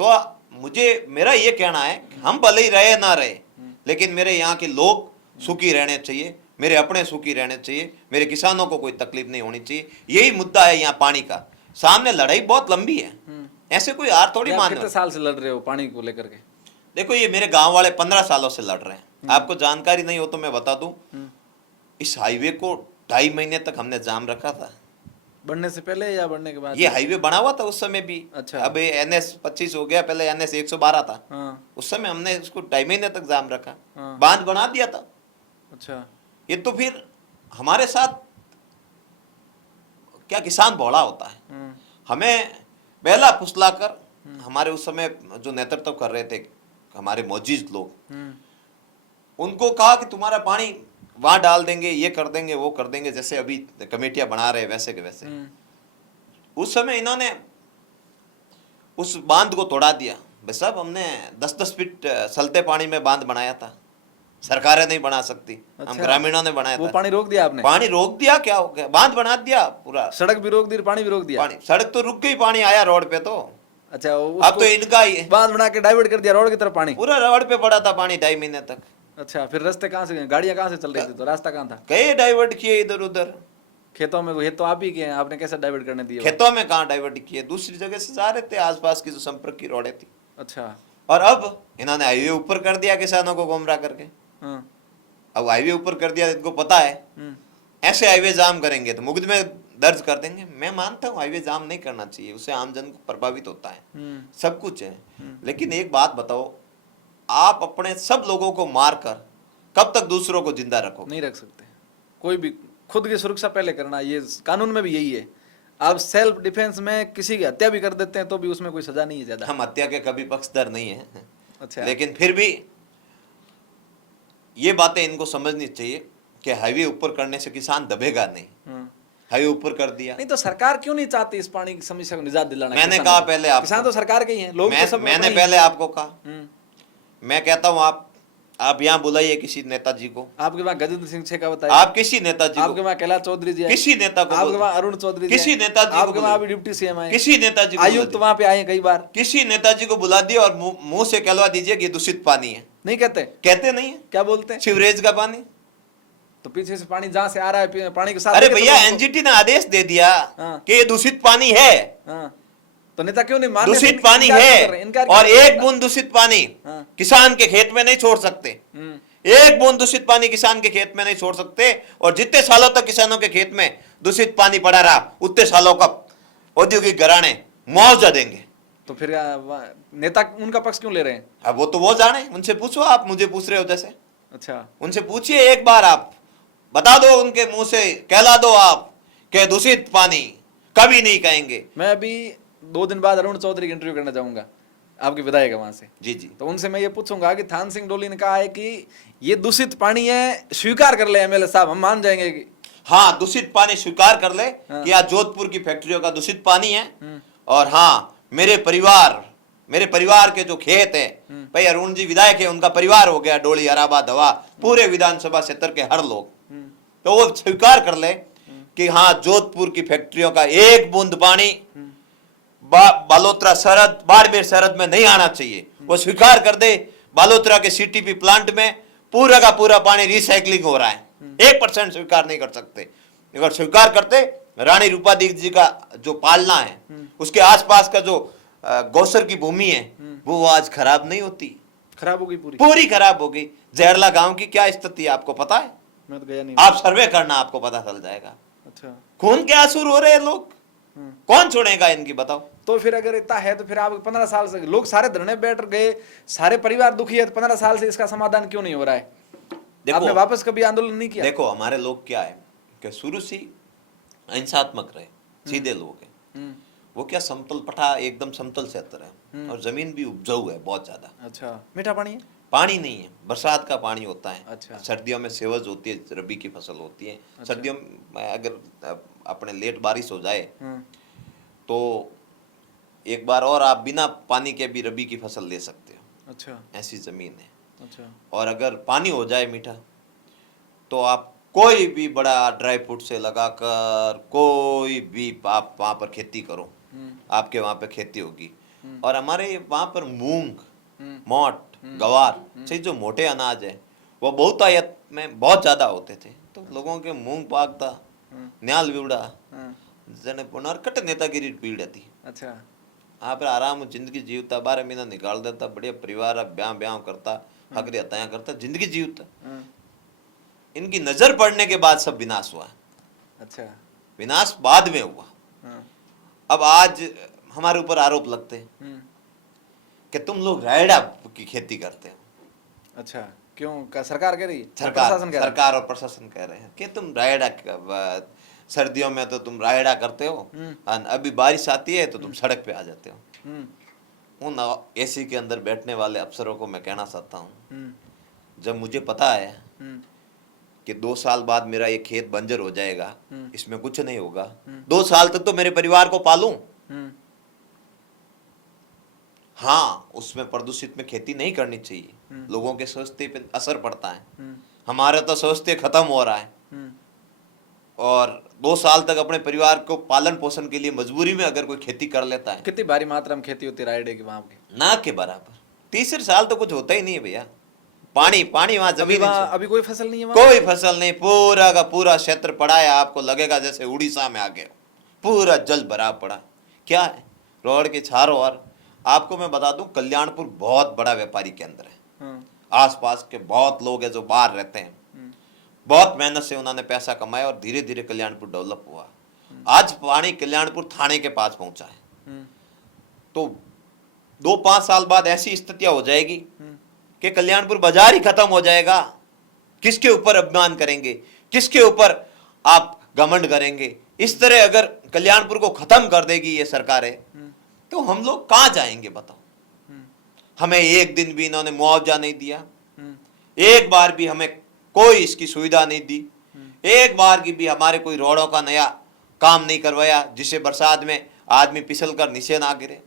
तो मुझे, मेरा ये कहना है, हम भले ही रहे ना रहे, लेकिन मेरे यहाँ के लोग सुखी रहने चाहिए, मेरे अपने सुखी रहने चाहिए, मेरे किसानों को कोई तकलीफ नहीं होनी चाहिए। यही मुद्दा है यहाँ पानी का। सामने लड़ाई बहुत लंबी है, ऐसे कोई हार थोड़ी आप मान। कितने साल से लड़ रहे हो पानी को लेकर के? देखो ये मेरे गांव वाले 15 सालों से लड़ रहे हैं। आपको जानकारी नहीं हो तो मैं बता दूं, इस हाईवे को 2.5 महीने तक हमने जाम रखा था। बढ़ने से पहले या बढ़ने के बाद? ये हाईवे बना हुआ था उस समय भी। अच्छा। अब NS 25 हो गया, पहले NS 112 था। हाँ, उस समय हमने इसको 2.5 महीने तक जाम रखा, हाँ। बांध बना दिया था। अच्छा, ये तो फिर हमारे साथ क्या किसान भोला होता है। हमें पहला फुसलाकर हमारे उस समय जो नेतृत्व कर रहे थे हमारे मौजूद लोग, उनको कहा कि तुम्हारा पानी वहां डाल देंगे, ये कर देंगे, वो कर देंगे, जैसे अभी कमेटियां बना रहे वैसे के वैसे। उस समय इन्होंने उस बांध को तोड़ा दिया। भाई साहब, हमने 10-10 फीट सलते पानी में बांध बनाया था, सरकारें नहीं बना सकती। अच्छा। हम ग्रामीणों ने बनाया वो था। पानी रोक दिया आपने? पानी रोक दिया, क्या हो गया, बांध बना दिया पूरा। सड़क भी रोक दी, पानी भी रोक दिया? पानी, सड़क तो रुक गई, पानी आया रोड पे तो। अच्छा, अब तो इनका ही बांध बना के डाइवर्ट कर दिया रोड की तरफ पानी? पूरा रोड पे पड़ा था पानी 2.5 महीने तक। अच्छा, फिर रास्ते कहाँ से, गाड़ियाँ कहाँ से चल रही थी, तो रास्ता कहाँ था? कई डाइवर्ट किए इधर उधर। खेतों में? ये तो आप ही किए हैं, आपने कैसे डाइवर्ट करने दिए? खेतों में कहाँ डाइवर्ट किए, दूसरी जगह से जा रहे थे, आसपास की जो संपर्क की रोडें थी। अच्छा, और अब इन्होंने हाईवे ऊपर कर दिया किसानों को गुमराह करके। हाँ, अब हाईवे ऊपर कर दिया, इनको पता है ऐसे हाईवे जाम करेंगे तो मुकदमे दर्ज कर देंगे। मैं मानता हूँ हाईवे जाम नहीं करना चाहिए, उससे आमजन को प्रभावित होता है, सब कुछ है। लेकिन एक बात बताओ, आप अपने सब लोगों को मार कर कब तक दूसरों को जिंदा रखो? नहीं रख सकते। कोई भी खुद की सुरक्षा पहले करना, ये कानून में भी यही है। आप सेल्फ डिफेंस में किसी की हत्या भी कर देते हैं तो भी उसमें कोई सजा नहीं है ज्यादा। हम हत्या के कभी पक्षधर नहीं है। अच्छा, लेकिन फिर भी ये बातें इनको समझनी चाहिए कि हाईवे ऊपर करने से किसान दबेगा नहीं। हाईवे ऊपर कर दिया, नहीं तो सरकार क्यों नहीं चाहती इस पानी की समस्या को निजात दिलाना? मैंने किसानों कहा को। पहले आपको, किसान तो सरकार के ही हैं, लोग तो सब मैंने अपने ही- पहले आपको कहा, मैं कहता हूँ आप यहाँ बुलाइए किसी नेताजी को। आपके वहाँ गजेंद्र सिंह शेखावत आए, आप किसी नेताजी आपके को, वहाँ कैलाश चौधरी जी आए, किसी नेता को आपके बुलाइए। वहाँ अरुण चौधरी जी किसी आए, नेताजी को आपके वहाँ बुलाइए। अभी डिप्टी CM आए, किसी नेताजी को बुला आयुक्त वहाँ पे आए कई बार। किसी नेताजी को बुला दिया और मुंह से कहलवा दीजिए कि ये दूषित पानी है। नहीं कहते? कहते नहीं है, क्या बोलते हैं? सीवरेज का पानी। तो पीछे से पानी जहाँ से आ रहा है पानी के साथ। अरे भैया, NGT ने आदेश दे दिया हाँ। कि ये दूषित पानी है। हाँ, तो नेता क्यों नहीं मान? दूषित पानी है और एक बूंद दूषित पानी हाँ। किसान के खेत में नहीं छोड़ सकते। एक बूंद दूषित पानी किसान के खेत में नहीं छोड़ सकते। और जितने सालों तक किसानों के खेत में दूषित पानी पड़ा रहा, उतने सालों का औद्योगिक घराने मुआवजा देंगे। तो फिर नेता उनका पक्ष क्यों ले रहे हैं? अब वो तो वो जाने, उनसे पूछो। आप मुझे पूछ रहे हो जैसे, अच्छा, उनसे पूछिए एक बार आप। बता दो उनके मुंह से, कहला दो आप कि दूषित पानी कभी नहीं कहेंगे। मैं अभी 2 दिन बाद अरुण चौधरी की इंटरव्यू करना चाहूंगा, आपके विधायक है वहां से। जी जी। तो उनसे मैं ये पूछूंगा कि थान सिंह डोली ने कहा है कि ये दूषित पानी है, स्वीकार कर ले एमएलए साहब, हम मान जाएंगे कि हाँ, दूषित पानी स्वीकार कर ले हाँ। कि आज जोधपुर की फैक्ट्रियों का दूषित पानी है। और हाँ, मेरे परिवार के जो खेत है, भाई अरुण जी विधायक है, उनका परिवार हो गया, डोली, अराबा, धवा, पूरे विधानसभा क्षेत्र के हर लोग, तो वो स्वीकार कर ले कि हाँ, जोधपुर की फैक्ट्रियों का एक बूंद पानी बालोतरा सरहद, बाड़मेर सरहद में नहीं आना चाहिए। वो स्वीकार कर दे बालोतरा के सीटीपी प्लांट में पूरा का पूरा पानी रिसाइकलिंग हो रहा है, 1% स्वीकार नहीं कर सकते। अगर स्वीकार करते, रानी रूपादी जी का जो पालना है, उसके आसपास का जो गौसर की भूमि है, वो आज खराब नहीं होती, खराब हो गई पूरी खराब हो गई। जहरला गांव की क्या स्थिति है आपको पता है? मैं तो गया नहीं। आप सर्वे करना, आपको पता चल जाएगा। अच्छा, खून के आंसू रो रहे हैं लोग, कौन छोड़ेगा इनकी, बताओ। तो फिर अगर इतना है तो फिर आप 15 साल से लोग सारे धरने बैठ गए, सारे परिवार दुखी है, तो 15 साल से इसका समाधान क्यों नहीं हो रहा है? आपने वापस कभी आंदोलन नहीं किया? देखो, हमारे लोग क्या है कि शुरू से अहिंसात्मक रहे, सीधे लोग हैं। वो क्या समतल पठा, एकदम समतल क्षेत्र है, और जमीन भी उपजाऊ है बहुत ज्यादा। अच्छा, मीठा पानी है? पानी नहीं है, बरसात का पानी होता है। अच्छा। सर्दियों में सेवज होती है, रबी की फसल होती है। अच्छा। सर्दियों में अगर अपने लेट बारिश हो जाए तो एक बार और आप बिना पानी के भी रबी की फसल ले सकते हो। अच्छा, ऐसी जमीन है। अच्छा। और अगर पानी हो जाए मीठा, तो आप कोई भी बड़ा ड्राई फ्रूट से लगाकर कोई भी आप वहाँ पर खेती करो, आपके वहाँ पे खेती होगी। और हमारे वहाँ पर मूंग, मोट, गवार से जो मोटे अनाज है, वो बहुतायत में बहुत ज्यादा होते थे। तो लोगों के मूंग पाकता, न्याल विवड़ा, जने पुनर्कट नेतागिरी पीड़ थी। अच्छा, आप आराम जिंदगी जीवता, 12 महीना निकाल देता, बढ़िया परिवार, ब्याह ब्याह करता, हकरी हताया करता, जिंदगी जीवता। इनकी नजर पड़ने के बाद सब विनाश हुआ। अच्छा, विनाश बाद में हुआ। अब आज हमारे ऊपर आरोप लगते हैं कि तुम लोग रायडा की खेती करते हो। अच्छा, क्यों? सरकार कह रही है? सरकार और प्रशासन कह रहे हैं कि तुम रायडा, सर्दियों में तो तुम रायडा करते हो, और अभी बारिश आती है तो तुम सड़क पे आ जाते हो। उन एसी के अंदर बैठने वाले अफसरों को मैं कहना चाहता हूँ, जब मुझे पता है कि 2 साल बाद मेरा ये खेत बंजर हो जाएगा, इसमें कुछ नहीं होगा, 2 साल तक तो मेरे परिवार को पालूं। हाँ, उसमें प्रदूषित में खेती नहीं करनी चाहिए, लोगों के स्वास्थ्य पे असर पड़ता है। हमारा तो स्वास्थ्य खत्म हो रहा है, और 2 साल तक अपने परिवार को पालन पोषण के लिए मजबूरी में अगर कोई खेती कर लेता है। कितनी भारी मात्रा में खेती होती है रायडे की वहां की? ना के बराबर। तीसरे साल तो कुछ होता ही नहीं है भैया। पानी पानी वहां जमीन, अभी कोई फसल नहीं है वहाँ? कोई फसल नहीं, पूरा का पूरा क्षेत्र पड़ा है, आपको लगेगा जैसे उड़ीसा में आ गए, पूरा जल भरा पड़ा। क्या है, रोड के चारों ओर, आपको मैं बता दूं, कल्याणपुर बहुत बड़ा व्यापारी केंद्र है। आसपास के बहुत लोग हैं जो बाहर रहते हैं, बहुत मेहनत से उन्होंने पैसा कमाया और धीरे धीरे कल्याणपुर डेवलप हुआ। आज पानी कल्याणपुर थाने के पास पहुंचा है। तो 2-5 साल बाद ऐसी स्थितियां हो जाएगी कि कल्याणपुर बाजार ही खत्म हो जाएगा। किसके ऊपर अभिमान करेंगे, किसके ऊपर आप घमंड करेंगे? इस तरह अगर कल्याणपुर को खत्म कर देगी ये सरकारें, तो हम लोग कहां जाएंगे बताओ? हमें एक दिन भी इन्होंने मुआवजा नहीं दिया, एक बार भी हमें कोई इसकी सुविधा नहीं दी, एक बार की भी हमारे कोई रोडों का नया काम नहीं करवाया जिससे बरसात में आदमी फिसल कर नीचे ना गिरे।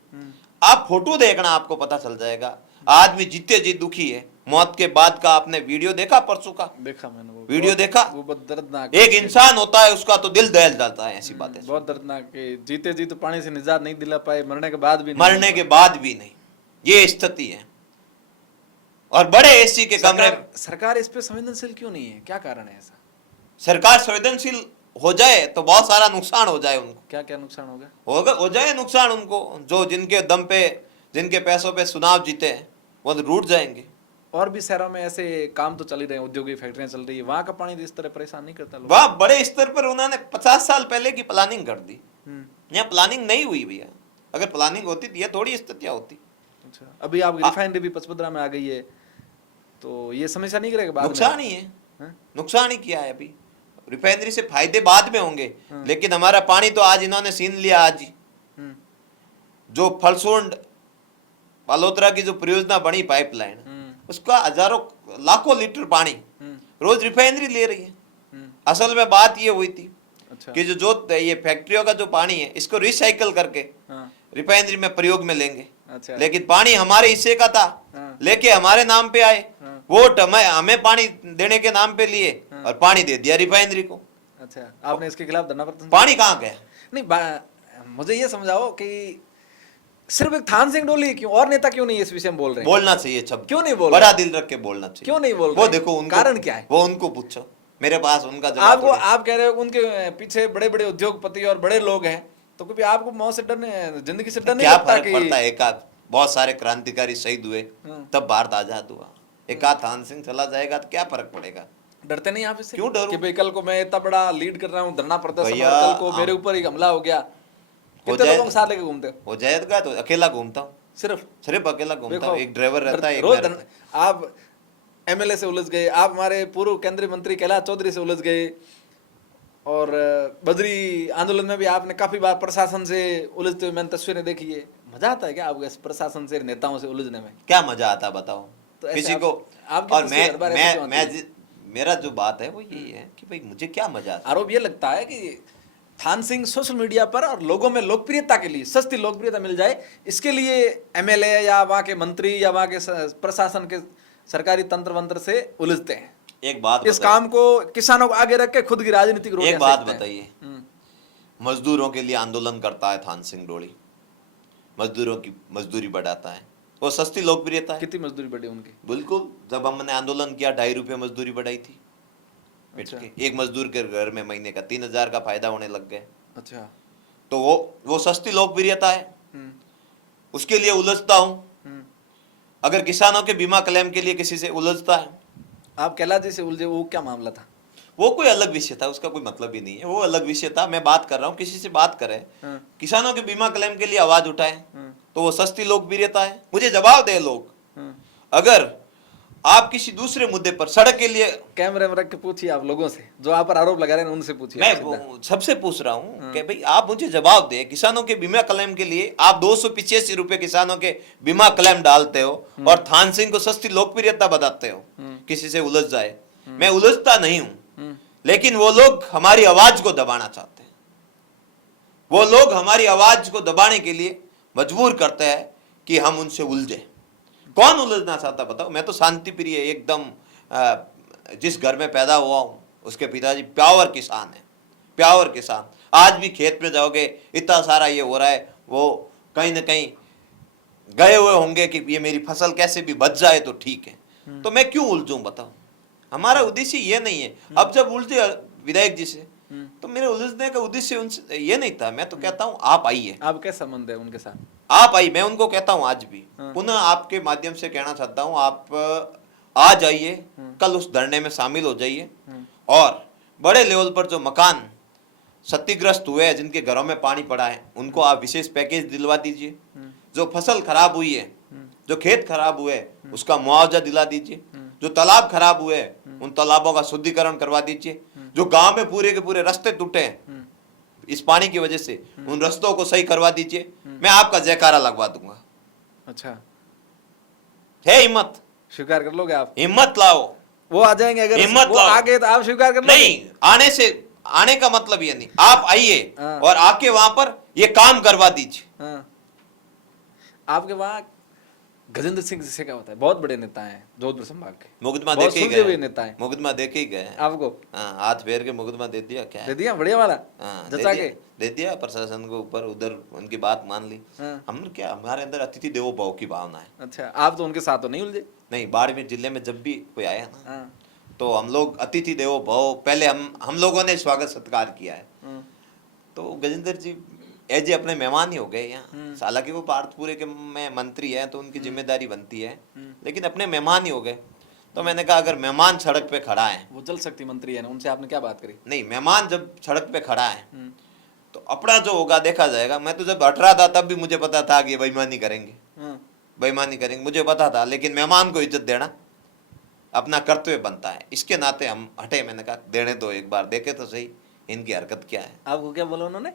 आप फोटो देखना, आपको पता चल जाएगा। आदमी जीते जी दुखी है। मौत के बाद का आपने वीडियो देखा? परसों का देखा मैंने, वो वीडियो देखा? वो बहुत दर्दनाक। एक इंसान होता है, उसका तो दिल दहल जाता है। ऐसी बातें बहुत दर्दनाक है। जीते जी तो पानी से निजात नहीं दिला पाए, मरने के बाद भी नहीं, मरने के बाद भी नहीं, ये स्थिति है। और बड़े एसी के कमरे। सरकार इस पे संवेदनशील क्यों नहीं है? क्या कारण है ऐसा? सरकार संवेदनशील हो जाए तो बहुत सारा नुकसान हो जाए उनको। क्या क्या नुकसान होगा? हो जाए नुकसान उनको, जो जिनके दम पे, जिनके पैसों पे चुनाव जीते हैं, वो रूठ जाएंगे। और भी शहरों में ऐसे काम तो चल ही रहे हैं, औद्योगिक फैक्ट्रियां चल रही है, वहां का पानी इस तरह परेशान नहीं करता लोग? वहां बड़े स्तर पर उन्होंने 50 साल पहले की प्लानिंग कर दी। यहाँ प्लानिंग नहीं हुई भैया। अगर प्लानिंग होती तो ये थोड़ी स्थितियां होती। अच्छा, अभी आपकी रिफाइनरी भी पचपदरा में आ गई है, तो ये समस्या नहीं करेगा बाद में? नुकसान ही है, नुकसान ही किया है। अभी रिफाइनरी से फायदे बाद में होंगे, लेकिन हमारा पानी तो आज इन्होंने छीन लिया। आज ही जो फलसूंड बालोतरा की जो परियोजना बनी पाइपलाइन, उसका हजारों लाखों लीटर पानी रोज रिफाइनरी ले रही है। असल में बात ये हुई थी अच्छा। कि जो ये फैक्ट्रियों का जो पानी है इसको रिसाइकल करके रिफाइनरी में प्रयोग में लेंगे। अच्छा। लेकिन पानी हमारे हिस्से का था, लेके हमारे नाम पे आए, वोट हमें पानी देने के नाम पे लिए और पानी दे दिया रिफाइनरी को। अच्छा, आपने इसके खिलाफ धरना प्रदर्शन? पानी कहाँ गया? नहीं, मुझे ये समझाओ कि सिर्फ एक थान सिंह डोली क्यों, और नेता क्यों नहीं इस विषय में बोल रहे हैं? बोलना चाहिए सब, क्यों नहीं बोल बड़ा रहे? दिल रख के बोलना चाहिए। क्यों नहीं बोल वो रहे? देखो उनको, कारण क्या है? वो उनको पूछो, मेरे पास उनका जवाब आपको, थोड़ी। आप कह रहे हो उनके पीछे बड़े बड़े उद्योगपति और बड़े लोग हैं, तो कभी आपको मौत से डर नहीं, जिंदगी से डर नहीं क्या लगता फर्क कि पड़ता है? एक आध बहुत सारे क्रांतिकारी शहीद हुए तब भारत आजाद हुआ, एक आध थान सिंह चला जाएगा तो क्या फर्क पड़ेगा? डरते नहीं आप इससे? क्यों डरूं? कि भाई कल को मैं इतना बड़ा लीड कर रहा हूँ धरना प्रदर्शन भैया, और कल को मेरे ऊपर ही हमला हो गया, कितने जाए- लोगों के साथ लेके घूमते हो? हो जाएगा तो अकेला घूमता हूँ, सिर्फ अकेला घूमता देखो, हूँ। एक ड्राइवर रहता है, एक रोज मैं रहता हूँ। आप एमएलए से उलझ गए, आप हमारे पूर्व केंद्रीय मंत्री कैलाश चौधरी से उलझ गए, और बद्री आंदोलन में भी आपने काफी बार प्रशासन से उलझते हुए मैंने तस्वीरें देखी है। मजा आता है क्या आपको इस प्रशासन से, नेताओं से उलझने में? क्या मजा आता बताओ तो ऐसे किसी आप- को? आपकी और तस्वीर हर बार ऐसे क्यों आती है? मेरा जो बात है वो यही है कि भाई मुझे क्या मजा आता है। आरोप ये लगता है कि थान सिंह सोशल मीडिया पर और लोगों में लोकप्रियता के लिए, सस्ती लोकप्रियता मिल जाए, इसके लिए एमएलए या वहाँ के मंत्री या वहाँ के प्रशासन के सरकारी तंत्र वंत्र से उलझते हैं। एक बात इस काम को किसानों को आगे रख के खुद की राजनीतिक रोटियां एक बात सेकते हैं। बताइए, मजदूरों के लिए आंदोलन करता है थान सिंह डोली, मजदूरों की मजदूरी बढ़ाता है, वो सस्ती लोकप्रियता है। कितनी मजदूरी बढ़ी उनकी? बिल्कुल, जब हमने आंदोलन किया 2.5 रुपये मजदूरी बढ़ाई थी। अच्छा। एक मजदूर के घर में महीने का 3,000 का फायदा होने लग गए। अच्छा। तो वो सस्ती लोकप्रियता है, उसके लिए उलझता हूं। अगर किसानों के बीमा क्लेम के लिए किसी से उलझता है, आप कैलाश जी से उलझे, वो क्या मामला था? वो कोई अलग विषय था, उसका कोई मतलब ही नहीं है, वो अलग विषय था। मैं बात कर रहा हूँ किसी से बात करें, किसानों के बीमा क्लेम के लिए आवाज उठाए, तो वो सस्ती लोकप्रियता है। मुझे जवाब दे लोग। अगर आप किसी दूसरे मुद्दे पर सड़क के लिए, कैमरे में रख के पूछिए आप लोगों से जो आप पर आरोप लगा रहे हैं, उनसे पूछिए। मैं सबसे पूछ रहा हूँ कि भाई आप मुझे जवाब दे, किसानों के बीमा क्लेम के लिए आप 285 रुपए किसानों के बीमा क्लेम डालते हो और थान सिंह को सस्ती लोकप्रियता बताते हो किसी से उलझ जाए। मैं उलझता नहीं हूं, लेकिन वो लोग हमारी आवाज को दबाना चाहते हैं, वो लोग हमारी आवाज को दबाने के लिए मजबूर करते हैं कि हम उनसे उलझे। कौन उलझना चाहता बताओ? मैं तो शांति प्रिय एकदम, जिस घर में पैदा हुआ हूं उसके पिताजी प्यावर किसान है, प्यावर किसान। आज भी खेत में जाओगे इतना सारा ये हो रहा है, वो कहीं ना कहीं गए हुए होंगे कि ये मेरी फसल कैसे भी बच जाए तो ठीक है। तो मैं क्यों उलझूं बताओ? हमारा उद्देश्य ये नहीं है। अब जब उलझे विधायक जी से, तो मेरे उलझने का उद्देश्य उनसे ये नहीं था। मैं तो कहता हूँ आप आइए। आप क्या संबंध है उनके साथ? आप आइए, मैं उनको कहता हूँ आज भी, पुनः आपके माध्यम से कहना चाहता हूँ, आप आ जाइए, कल उस धरने में शामिल हो जाइए, और बड़े लेवल पर जो मकान क्षतिग्रस्त हुए हैं, जिनके घरों में पानी पड़ा है, उनको आप विशेष पैकेज दिलवा दीजिए। जो फसल खराब हुई है, जो खेत खराब हुए, उसका मुआवजा दिला दीजिए। जो तालाब खराब हुए, उन तालाबों का शुद्धिकरण करवा दीजिए। जो गांव में पूरे के पूरे रास्ते टूटे हैं इस पानी की वजह से, उन रास्तों को सही करवा दीजिए। मैं आपका जयकारा लगवा दूंगा। अच्छा, है हिम्मत? स्वीकार कर लोगे आप? हिम्मत लाओ। वो आ जाएंगे, अगर हिम्मत वो लाओ। आ गए तो आप स्वीकार कर लोगे? नहीं, आने का मतलब ये नहीं, आप आइए और आके वहां पर ये काम करवा दीजिए। आपके वहाँ गजेंद्र सिंह से क्या होता है? बहुत बड़े नेता हैं जोधपुर संभाग के, मुकदमा बहुत देके ही सुलझे हुए गए, नेता हैं। मुकदमा देके ही गए आपको हाथ फेर के मुकदमा दे दिया। क्या दे दिया बढ़िया वाला, जचा के दे दिया प्रशासन को ऊपर, उधर उनकी बात मान ली। हम क्या, हमारे अंदर अतिथि देवो भव की भावना है। अच्छा, आप तो उनके साथ तो नहीं उलझे? नहीं, बाड़मेर जिले में जब भी कोई आया ना, तो हम लोग अतिथि देवो भव, पहले हम लोगों ने स्वागत सत्कार किया है। तो गजेंद्र जी एज अपने मेहमान ही हो गए यहाँ। हालांकि वो भारतपुरे के में मंत्री हैं तो उनकी जिम्मेदारी बनती है, लेकिन अपने मेहमान ही हो गए। तो मैंने कहा अगर मेहमान सड़क पे खड़ा है, वो जल शक्ति मंत्री है ना, उनसे आपने क्या बात करी? नहीं, मेहमान जब सड़क पे खड़ा है तो अपना जो होगा देखा जाएगा। मैं तो जब हट रहा था तब भी मुझे पता था कि बेईमानी करेंगे, बेईमानी करेंगे, मुझे पता था। लेकिन मेहमान को इज्जत देना, अपना कर्तव्य बनता है, इसके नाते हम हटे। मैंने कहा देने दो, एक बार देखे तो सही इनकी हरकत क्या है। आपको क्या बोला उन्होंने?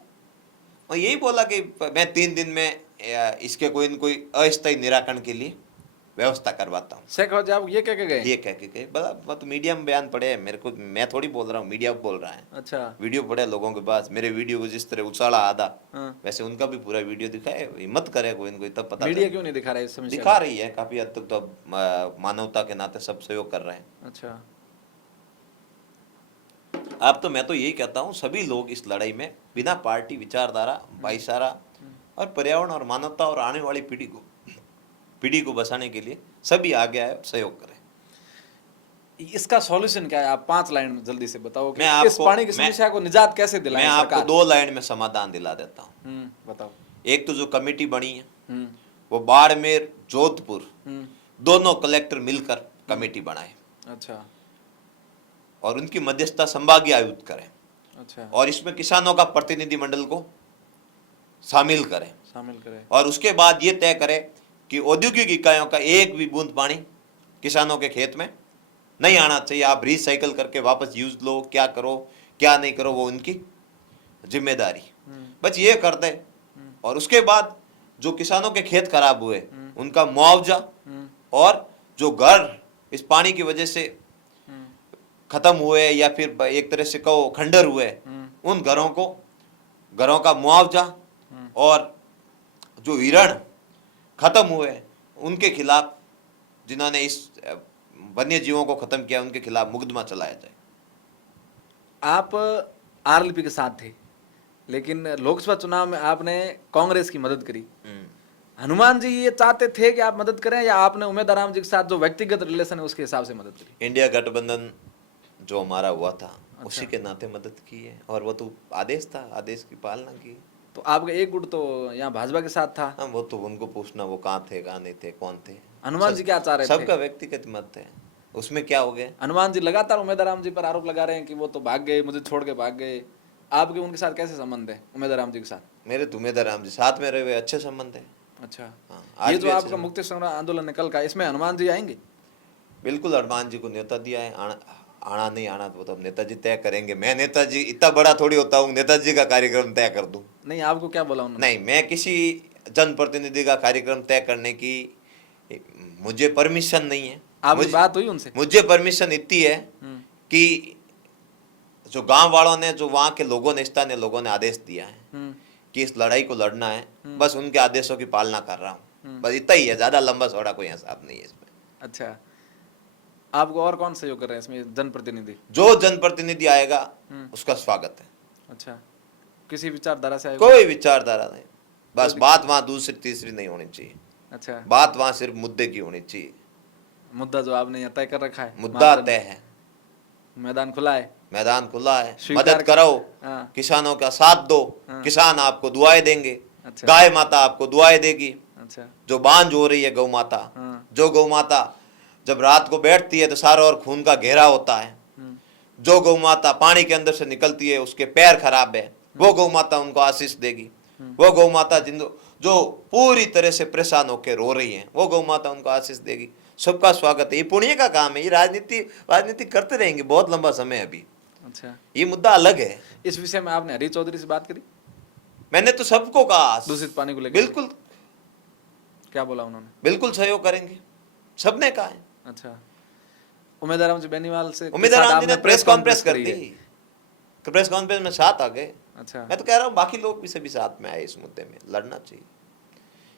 और यही बोला कि मैं 3 दिन में इसके कोई न कोई अस्थायी निराकरण के लिए व्यवस्था करवाता हूँ। शेख वजी आप ये कह के गए? ये कह के गए। बड़ा तो मीडिया में बयान पड़े हैं, मेरे को, मैं थोड़ी बोल रहा हूँ, मीडिया बोल रहा है। अच्छा। वीडियो पड़े लोगों के पास, मेरे वीडियो को जिस तरह उछाला आधा, हाँ। वैसे उनका भी पूरा वीडियो दिखाए, हिम्मत करे कोई न कोई, तब पता मीडिया चले। क्यों नहीं दिखा रहा है इस समस्या दिखा को? रही है काफी हद तक, तो अब मानवता के नाते सब सहयोग कर रहे हैं। अच्छा। अब तो मैं तो यही कहता हूँ, सभी लोग इस लड़ाई में बिना पार्टी, विचारधारा, भाईचारा और पर्यावरण और मानवता और आने वाली पीढ़ी को बचाने के लिए सभी आगे आए और सहयोग करें। इसका सॉल्यूशन क्या है? आप 5 लाइन में जल्दी से बताओ कि मैं इस पानी की समस्या को निजात कैसे दिलाएं मैं आपको सरकार? 2 लाइन में समाधान दिला देता हूँ। बताओ। एक तो जो कमेटी बनी है, हम्म। वो बाड़मेर, जोधपुर हम्म। दोनों कलेक्टर मिलकर कमेटी बनाए अच्छा। और उनकी मध्यस्थता संभागीय आयुक्त करें, अच्छा। और इसमें किसानों का प्रतिनिधि मंडल को शामिल करें, करें। और उसके बाद ये तय करें कि औद्योगिक इकाइयों का एक भी बूंद पानी किसानों के खेत में नहीं आना चाहिए। आप रिसाइकल करके वापस यूज लो, क्या करो क्या नहीं करो वो उनकी जिम्मेदारी, बस ये कर दे। और उसके बाद जो किसानों के खेत खराब हुए उनका मुआवजा, और जो घर इस पानी की वजह से खत्म हुए या फिर एक तरह से कहो खंडर हुए, उन घरों का मुआवजा, और जो हिरण खत्म हुए उनके खिलाफ, जिन्होंने इस वन्य जीवों को खत्म किया, उनके खिलाफ मुकदमा चलाया जाए। आप आरएलपी के साथ थे, लेकिन लोकसभा चुनाव में आपने कांग्रेस की मदद करी। हनुमान जी ये चाहते थे कि आप मदद करें, या आपने उमेद आराम जी के साथ जो व्यक्तिगत रिलेशन है उसके हिसाब से मदद करी? इंडिया गठबंधन जो हमारा हुआ था, अच्छा। उसी के नाते मदद की है, और वो तो आदेश था, आदेश की पालना की। तो आपका एक गुट तो यहाँ भाजपा के साथ था। हाँ, वो तो उनको पूछना, वो कहाँ थे, कहाँ नहीं थे, कौन थे। हनुमान जी क्या चाह रहे थे? सबका व्यक्तिगत मत है, उसमें क्या हो गया। हनुमान जी लगातार उमेद आराम जी पर आरोप लगा रहे हैं कि वो तो भाग गए, मुझे छोड़ के भाग गए। आपके उनके साथ कैसे संबंध है, उमेद आराम जी के साथ? मेरे तो उमेद आराम जी साथ में रहे हुए अच्छे संबंध है। अच्छा। हाँ, आज ये भी जो अच्छे आपका संबंध। मुक्ति संग्राम आंदोलन निकल का, इसमें हनुमान जी आएंगे? बिल्कुल, हनुमान जी को न्योता दिया है। आना नहीं आना वो तो अब नेताजी तय करेंगे। मैं नेताजी इतना बड़ा थोड़ी होता हूँ नेताजी का कार्यक्रम तय कर दूं। नहीं, आपको क्या बोला उन्होंने? नहीं, मैं किसी जनप्रतिनिधि का कार्यक्रम तय करने की मुझे परमिशन नहीं है। आपकी बात हुई उनसे? मुझे परमिशन इतनी है कि जो गांव वालों ने, जो वहाँ के लोगों ने, स्थानीय लोगों ने आदेश दिया है कि इस लड़ाई को लड़ना है, बस उनके आदेशों की पालना कर रहा हूँ। बस इतना ही है, ज्यादा लंबा चौड़ा कोई हिसाब नहीं है इसमें। अच्छा। आपको और कौन सहयोग कर रहे हैं इसमें, जनप्रतिनिधि? जो जनप्रतिनिधि आएगा उसका स्वागत है। अच्छा। किसी विचारधारा से आएगा? कोई विचारधारा नहीं, बस बात वहाँ दूसरी तीसरी नहीं होनी चाहिए। अच्छा। बात वहाँ सिर्फ मुद्दे की होनी चाहिए। मुद्दा जो आपने यहाँ तय कर रखा है, मुद्दा तय है, मैदान खुला है, मैदान खुला है, स्वीकार मदद करो, हाँ। किसानों का साथ दो, किसान आपको दुआएं देंगे, अच्छा। गाय माता आपको दुआएं देगी। अच्छा। जो बांझ हो रही है गौ माता, जो गौ माता जब रात को बैठती है तो सारा और खून का घेरा होता है, जो गौ माता पानी के अंदर से निकलती है उसके पैर खराब है, वो गौ माता उनको आशीष देगी। वो गौ माता जो पूरी तरह से परेशान होकर रो रही है, वो गौ माता उनको आशीष देगी। सबका स्वागत है, ये पुण्य का काम है। ये राजनीति करते रहेंगे बहुत लंबा समय अभी। अच्छा। ये मुद्दा अलग है। इस विषय में आपने हरी चौधरी से बात करी? मैंने तो सबको कहा दूषित पानी को लेकर। बिल्कुल। क्या बोला उन्होंने? बिल्कुल सहयोग करेंगे, सबने कहा है। अच्छा। उमेद आराम जी बेनीवाल से उमेद आराम जी ने प्रेस कॉन्फ्रेंस कर दी, प्रेस कॉन्फ्रेंस में साथ आ गए। अच्छा। मैं तो कह रहा हूँ बाकी लोग भी सभी साथ में आए, इस मुद्दे में लड़ना चाहिए।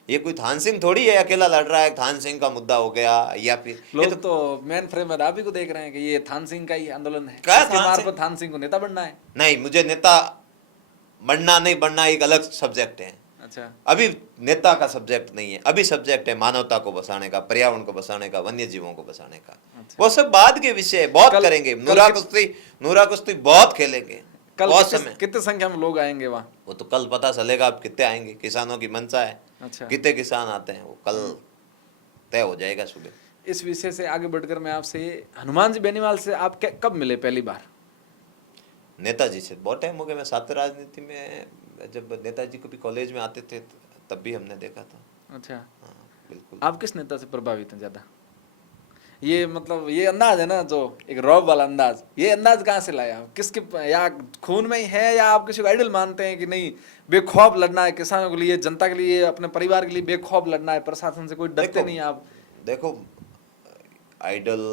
ये कोई थान सिंह थोड़ी है अकेला लड़ रहा है, थान सिंह का मुद्दा हो गया, या फिर लोग तो मेन फ्रेम में आप ही को देख रहे हैं कि ये थान सिंह का ही आंदोलन है, क्या इसके मार्फत थान सिंह को नेता बनना है। नहीं, मुझे नेता बनना नहीं बनना एक अलग सब्जेक्ट है। अच्छा। अभी नेता का सब्जेक्ट नहीं है, अभी सब्जेक्ट है मानवता को बसाने का, पर्यावरण को बसाने का, वन्य जीवों को बसाने का। अच्छा। वो सब बाद के विषय है, बहुत करेंगे। नूरा कुश्ती बहुत खेलेंगे। कल बहुत समय कितने संख्या में लोग आएंगे वहाँ? वो तो कल पता चलेगा आप कितने आएंगे। किसानों की मंशा है। अच्छा। कितने किसान आते हैं वो कल तय हो जाएगा सुबह। इस विषय से आगे बढ़कर मैं आपसे, हनुमान जी बेनीवाल से आप कब मिले पहली बार? नेताजी से बहुत टाइम हो गया। मैं साथ राजनीति में, जब नेताजी को भी कॉलेज में आते थे तब भी हमने देखा था। अच्छा। हाँ, बिल्कुल। आप किस नेता से प्रभावित हैं ज्यादा? ये मतलब ये अंदाज है ना, जो एक रॉब वाला अंदाज, ये अंदाज कहाँ से लाया आप? किसके, या खून में ही है, या आप किसी को आइडल मानते हैं कि नहीं बेखौफ लड़ना है किसानों के लिए, जनता के लिए, अपने परिवार के लिए बेखौफ लड़ना है, प्रशासन से कोई डरते नहीं आप? देखो, आइडल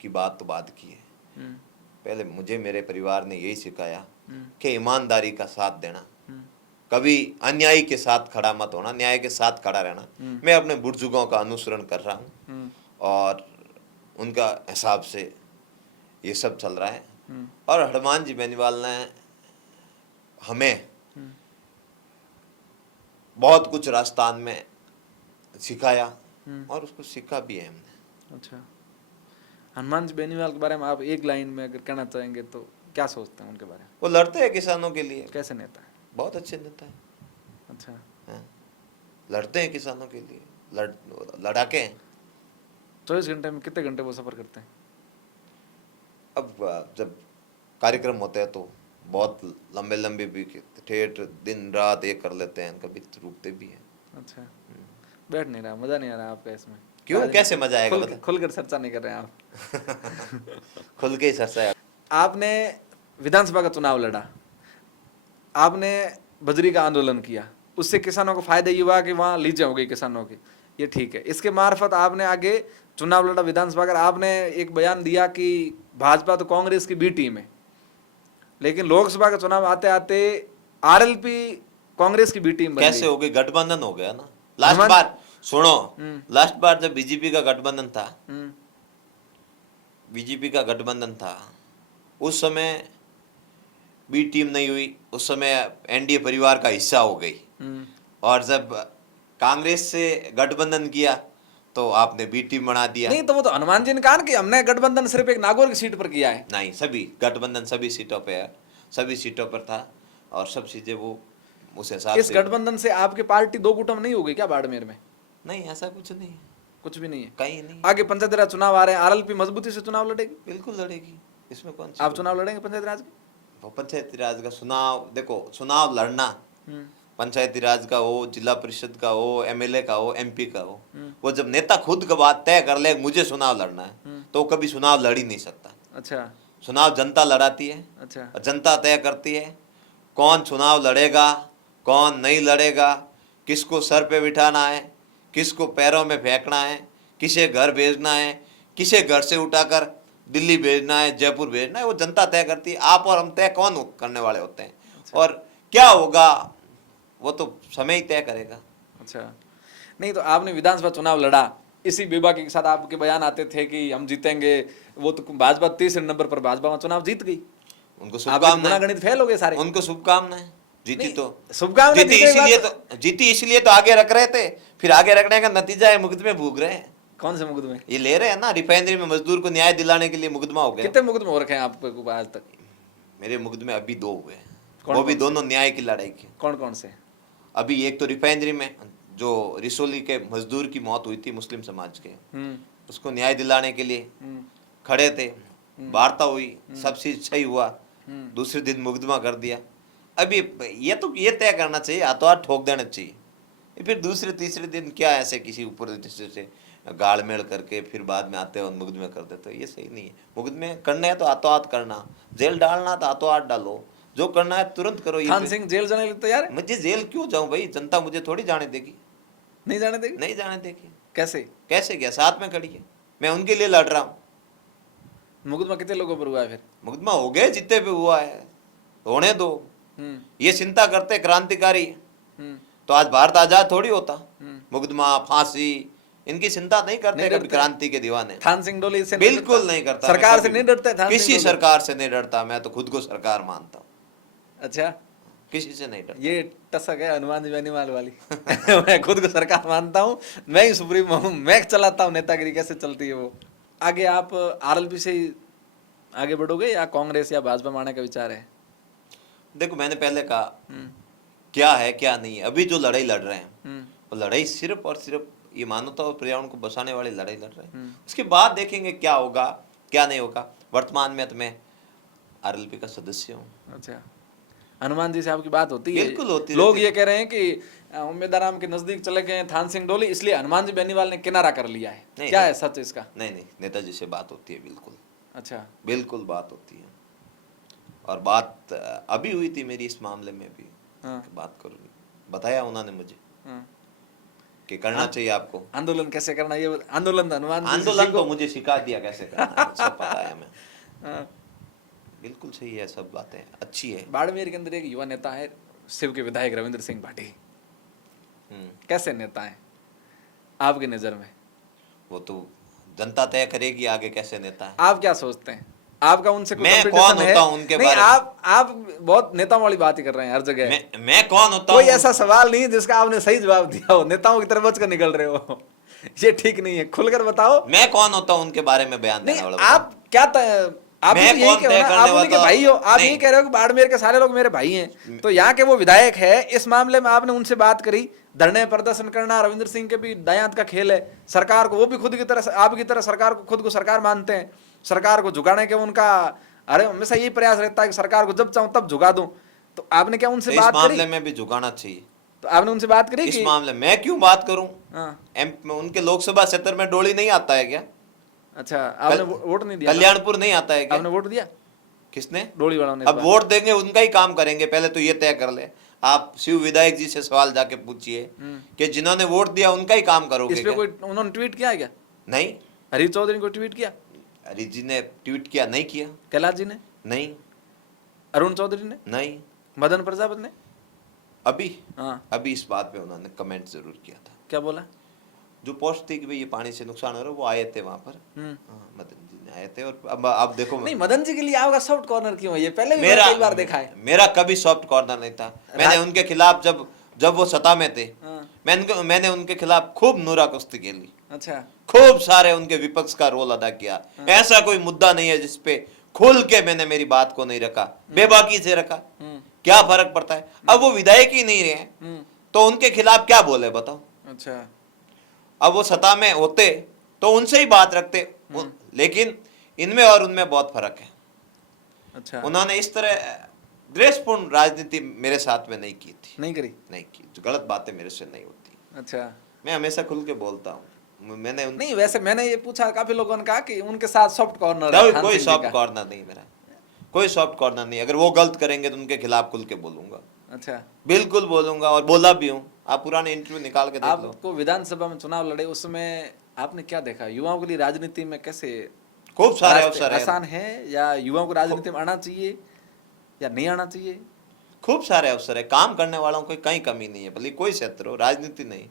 की बात तो बात की है। पहले मुझे मेरे परिवार ने यही सिखाया कि ईमानदारी का साथ देना, कभी अन्यायी के साथ खड़ा मत होना, न्याय के साथ खड़ा रहना। मैं अपने बुजुर्गों का अनुसरण कर रहा हूँ और उनका हिसाब से ये सब चल रहा है। और हनुमान जी बेनीवाल ने हमें बहुत कुछ राजस्थान में सिखाया और उसको सीखा भी है हमने। अच्छा, हनुमान जी बेनीवाल के बारे में आप एक लाइन में अगर कहना चाहेंगे तो क्या सोचते हैं उनके बारे में? वो लड़ते हैं किसानों के लिए। कैसे नेता है? बहुत अच्छे नेता है। अच्छा, हाँ, लड़ते हैं किसानों के लिए, लड़ाके हैं। 24 घंटे में कितने घंटे वो सफर करते हैं? अब जब कार्यक्रम होते हैं तो बहुत लंबे लंबे भी, ठेठ दिन रात एक कर लेते हैं, कभी रुकते भी हैं। अच्छा, बैठ नहीं रहा, मजा नहीं आ रहा आपका इसमें? क्यों, कैसे मजा आएगा? खुलकर चर्चा नहीं कर रहे हैं आप। खुल के ही चर्चा है। आपने विधानसभा का चुनाव लड़ा, आपने बजरी का आंदोलन किया, उससे किसानों को फायदा ये हुआ कि वहाँ लीजें हो गई किसानों की, ये ठीक है। इसके मार्फत आपने आगे चुनाव लड़ा विधानसभा का, आपने एक बयान दिया कि भाजपा तो कांग्रेस की बी टीम है, लेकिन लोकसभा का चुनाव आते आते आरएलपी कांग्रेस की बी टीम बन कैसे गई। हो गई? गठबंधन हो गया ना। लास्ट बार सुनो, लास्ट बार जब बीजेपी का गठबंधन था, बीजेपी का गठबंधन था, उस समय बी टीम नहीं हुई, उस समय एनडीए परिवार का हिस्सा हो गई। और जब कांग्रेस से गठबंधन किया तो आपने बी टीम बना दिया। नहीं तो वो तो हनुमान जी ने कहा कि हमने गठबंधन सिर्फ एक नागौर की सीट पर किया है। नहीं, सभी गठबंधन सभी सीटों पे है, सभी सीटों पर था और सब चीजें वो उस हिसाब से। इस गठबंधन से आपकी पार्टी दो गुटों में नहीं हो गई क्या बाड़मेर में? नहीं, ऐसा कुछ नहीं है, कुछ भी नहीं है, कहीं नहीं। आगे पंचायती राज चुनाव आ रहे हैं, आरएलपी मजबूती से चुनाव लड़ेगी? बिल्कुल लड़ेगी, इसमें कौन सी आप चुनाव लड़ेंगे पंचायती राज के? पंचायती राज का चुनाव, देखो चुनाव लड़ना, पंचायती राज का हो, जिला परिषद का हो, एमएलए का हो, एमपी का हो, वो जब नेता खुद का बात तय कर ले मुझे चुनाव लड़ना है तो कभी चुनाव लड़ ही नहीं सकता। अच्छा, चुनाव जनता लड़ाती है। अच्छा, और जनता तय करती है कौन चुनाव लड़ेगा, कौन नहीं लड़ेगा, किसको सर पे बिठाना है, किसको पैरों में फेंकना है, किसे घर भेजना है, किसे घर से उठाकर दिल्ली भेजना है, जयपुर भेजना है, वो जनता तय करती है। आप और हम तय कौन करने वाले होते हैं? अच्छा। और क्या होगा वो तो समय ही तय करेगा। अच्छा, नहीं तो आपने विधानसभा चुनाव लड़ा, इसी बेबाकी के साथ आपके बयान आते थे कि हम जीतेंगे, वो तो भाजपा 30 नंबर पर भाजपा चुनाव जीत गई। उनको शुभकामनाएं, गणित फेल हो गए सारे। उनको शुभकामनाएं। जीती तो शुभकामनाएं, जीती इसलिए तो आगे रख रहे थे, फिर आगे रखने का नतीजा है मुकदमे भोग रहे हैं। कौन से मुकदमे? ये ले रहे हैं ना, रिफाइनरी में मजदूर को न्याय दिलाने के लिए मुकदमा हो गया। कितने मुकदमे हो रखे हैं आपको आज तक? मेरे मुकदमे अभी 2 हुए हैं, वो भी दोनों न्याय की लड़ाई की। कौन कौन से? अभी एक तो रिफाइनरी में जो रिसोली के मजदूर की मौत हुई थी मुस्लिम समाज के, उसको न्याय दिलाने के लिए खड़े थे, वार्ता हुई, सब चीज सही हुआ, दूसरे दिन मुकदमा कर दिया। अभी ये तो ये तय करना चाहिए, हाथों हाथ ठोक देना चाहिए, फिर दूसरे तीसरे दिन क्या ऐसे किसी ऊपर से गाड़मेड़ करके फिर बाद में आते और मुकदमे कर देते, ये सही नहीं है। मुकदमे करने हैं तो हाथों हाथ करना, जेल डालना तो हाथों हाथ डालो, जो करना है तुरंत करो। थान सिंह जेल जाने लिए तैयार है? मुझे जेल क्यों जाऊं भाई, जनता मुझे थोड़ी जाने देगी। नहीं जाने देगी? नहीं जाने देगी। कैसे? कैसे क्या, साथ में खड़ी है, मैं उनके लिए लड़ रहा हूँ। मुकदमा कितने लोगों पर हुआ है? फिर मुकदमा हो गए, जितने पे हुआ है होने दो। ये चिंता करते क्रांतिकारी तो आज भारत आजाद थोड़ी होता। मुकदमा, फांसी, इनकी चिंता नहीं करते कभी क्रांति के दीवाने। थान सिंह डोली से बिल्कुल नहीं करता, सरकार से नहीं डरते? किसी सरकार से नहीं डरता, मैं तो खुद को सरकार मानता हूँ। अच्छा, किसी से नहीं डरता। ये टसक है हनुमान जी बेनीवाल वाली। मैं खुद को सरकार मानता हूँ, मैं ही सुप्रीम हूँ, मैं चलाता हूँ, नेतागिरी कैसे चलती है वो। आगे आप आरएलपी से ही आगे बढ़ोगे या कांग्रेस या भाजपा में आने का विचार है? देखो, मैंने पहले कहा क्या है क्या नहीं है। अभी जो लड़ाई लड़ रहे हैं वो लड़ाई सिर्फ और सिर्फ ये मानवता और पर्यावरण को बचाने वाली लड़ाई लड़ रहे हैं। उसके बाद देखेंगे क्या होगा क्या नहीं होगा। वर्तमान में तो मैं आरएलपी का सदस्य हूँ। अच्छा, हनुमान जी से आपकी बात होती है? बिल्कुल होती लोग रहती ये है। कह रहे हैं कि उम्मेदाराम के नजदीक चले गए हैं थान सिंह डोली, इसलिए हनुमान जी बेनीवाल ने किनारा कर लिया है। नहीं, क्या नहीं। है सच इसका? नहीं, नेताजी से बात होती है, बिल्कुल अच्छा, बिल्कुल बात होती है। और बात अभी हुई थी मेरी इस मामले में भी। हाँ। बात करूँ, बताया उन्होंने मुझे हाँ। कि करना चाहिए आपको आंदोलन कैसे करना, ये आंदोलन हनुमान जी से आंदोलन। सीखो। तो मुझे सिखा दिया कैसे करना है, सब पता है हमें। हाँ। बिल्कुल सही है, सब बातें अच्छी है। बाड़मेर के अंदर एक युवा नेता है, शिव के विधायक रविंद्र सिंह भाटी। कैसे नेता है आपकी नजर में? वो तो जनता तय करेगी आगे कैसे नेता है। आप क्या सोचते हैं? आपका उनसे कोई मैं कंपटीशन कौन है? होता हूं उनके नहीं, बारे में? आप बहुत नेताओं वाली बात ही कर रहे हैं हर जगह। मैं कौन होता कोई हूं? ऐसा सवाल नहीं जिसका आपने सही जवाब दिया हो, नेताओं की तरफ बच कर निकल रहे हो। ये ठीक नहीं है, खुलकर बताओ। मैं कौन होता हूं उनके बारे में बयान नहीं, देने वाला? बताओ। आप क्या आप मैं भी यही कौन कहो तय ना, करने आप उन्हीं के वाला? भाई हो। आप नहीं। यही कह रहे हो कि बाड़मेर के सारे लोग मेरे भाई हैं, तो यहाँ के वो विधायक है, इस मामले में आपने उनसे बात करी। धरने प्रदर्शन करना रविंद्र सिंह के भी दायात का खेल है। सरकार को, वो भी खुद की तरह आपकी तरह सरकार को, खुद को सरकार मानते हैं। सरकार को झुकाने के उनका हमेशा यही प्रयास रहता है कि सरकार को जब चाहूं तब झुका दूं। तो आपने क्या उनसे तो इस बात करी? मामले में भी झुकाना चाहिए। तो आपने उनसे बात करी इस कि मामले मैं क्यों बात करूं? हाँ। उनके लोकसभा क्षेत्र में डोली नहीं आता है क्या? अच्छा, आपने वोट नहीं दिया? कल्याणपुर नहीं आता है क्या? आपने वोट दिया? किसने? डोली वालों ने। अब वोट देंगे, उनका ही काम करेंगे। पहले तो ये तय कर ले। आप शिव विधायक जी से सवाल जाके पूछिए कि जिन्होंने वोट दिया उनका ही काम करोगे इस पे क्या? कोई उन्होंने ट्वीट किया है क्या? नहीं। हरीश चौधरी को ट्वीट किया? हरीश जी ने ट्वीट किया? नहीं किया। कैलाश जी ने? नहीं। अरुण चौधरी ने? नहीं। मदन प्रजापति ने? अभी हाँ। इस बात पे उन्होंने कमेंट जरूर किया था। क्या बोला? जो पोस्ट थी कि भाई ये पानी से नुकसान हो रहा है, वो आए थे वहां पर। मदन जी ने आए थे। और अब देखो, नहीं, मदन जी के लिए आपका सॉफ्ट कॉर्नर क्यों है? ये पहले भी मेरा कई बार देखा है। मेरा कभी सॉफ्ट कॉर्नर नहीं था। मैंने उनके खिलाफ जब वो सत्ता में थे, मैंने उनके खिलाफ खूब नूरा कुश्ती खेली। अच्छा। खूब सारे उनके विपक्ष का रोल अदा किया। ऐसा कोई मुद्दा नहीं है जिसपे खुल के मैंने मेरी बात को नहीं रखा, बेबाकी से रखा। क्या फर्क पड़ता है? अब वो विधायक ही नहीं रहे तो उनके खिलाफ क्या बोले बताओ? अच्छा। अब वो सत्ता में होते तो उनसे ही बात रखते। लेकिन इनमें और उनमें बहुत फर्क है। अच्छा। उन्होंने इस तरह द्वेषपूर्ण राजनीति मेरे साथ में नहीं की थी। नहीं करी? नहीं की। जो गलत बातें मेरे से नहीं होती। अच्छा। मैं हमेशा खुल के बोलता हूँ। मैंने नहीं, वैसे मैंने ये पूछा, काफी लोगों ने कहा कि उनके साथ सॉफ्ट कॉर्नर है। कोई सॉफ्ट कॉर्नर नहीं मेरा, कोई सॉफ्ट कॉर्नर नहीं। अगर वो गलत करेंगे तो उनके खिलाफ खुल के बोलूंगा। अच्छा। बिल्कुल बोलूंगा, और बोला भी हूँ। आप पुराने इंटरव्यू निकाल के देख लो। आपको विधानसभा में चुनाव लड़े उसमें आपने क्या देखा? युवाओं के लिए राजनीति में कैसे खूब सारे अवसर है। आसान है, या युवाओं को राजनीति में आना चाहिए या नहीं आना चाहिए? खूब सारे अवसर है। काम करने वालों को कहीं कमी नहीं है, भले कोई क्षेत्र हो, राजनीति नहीं।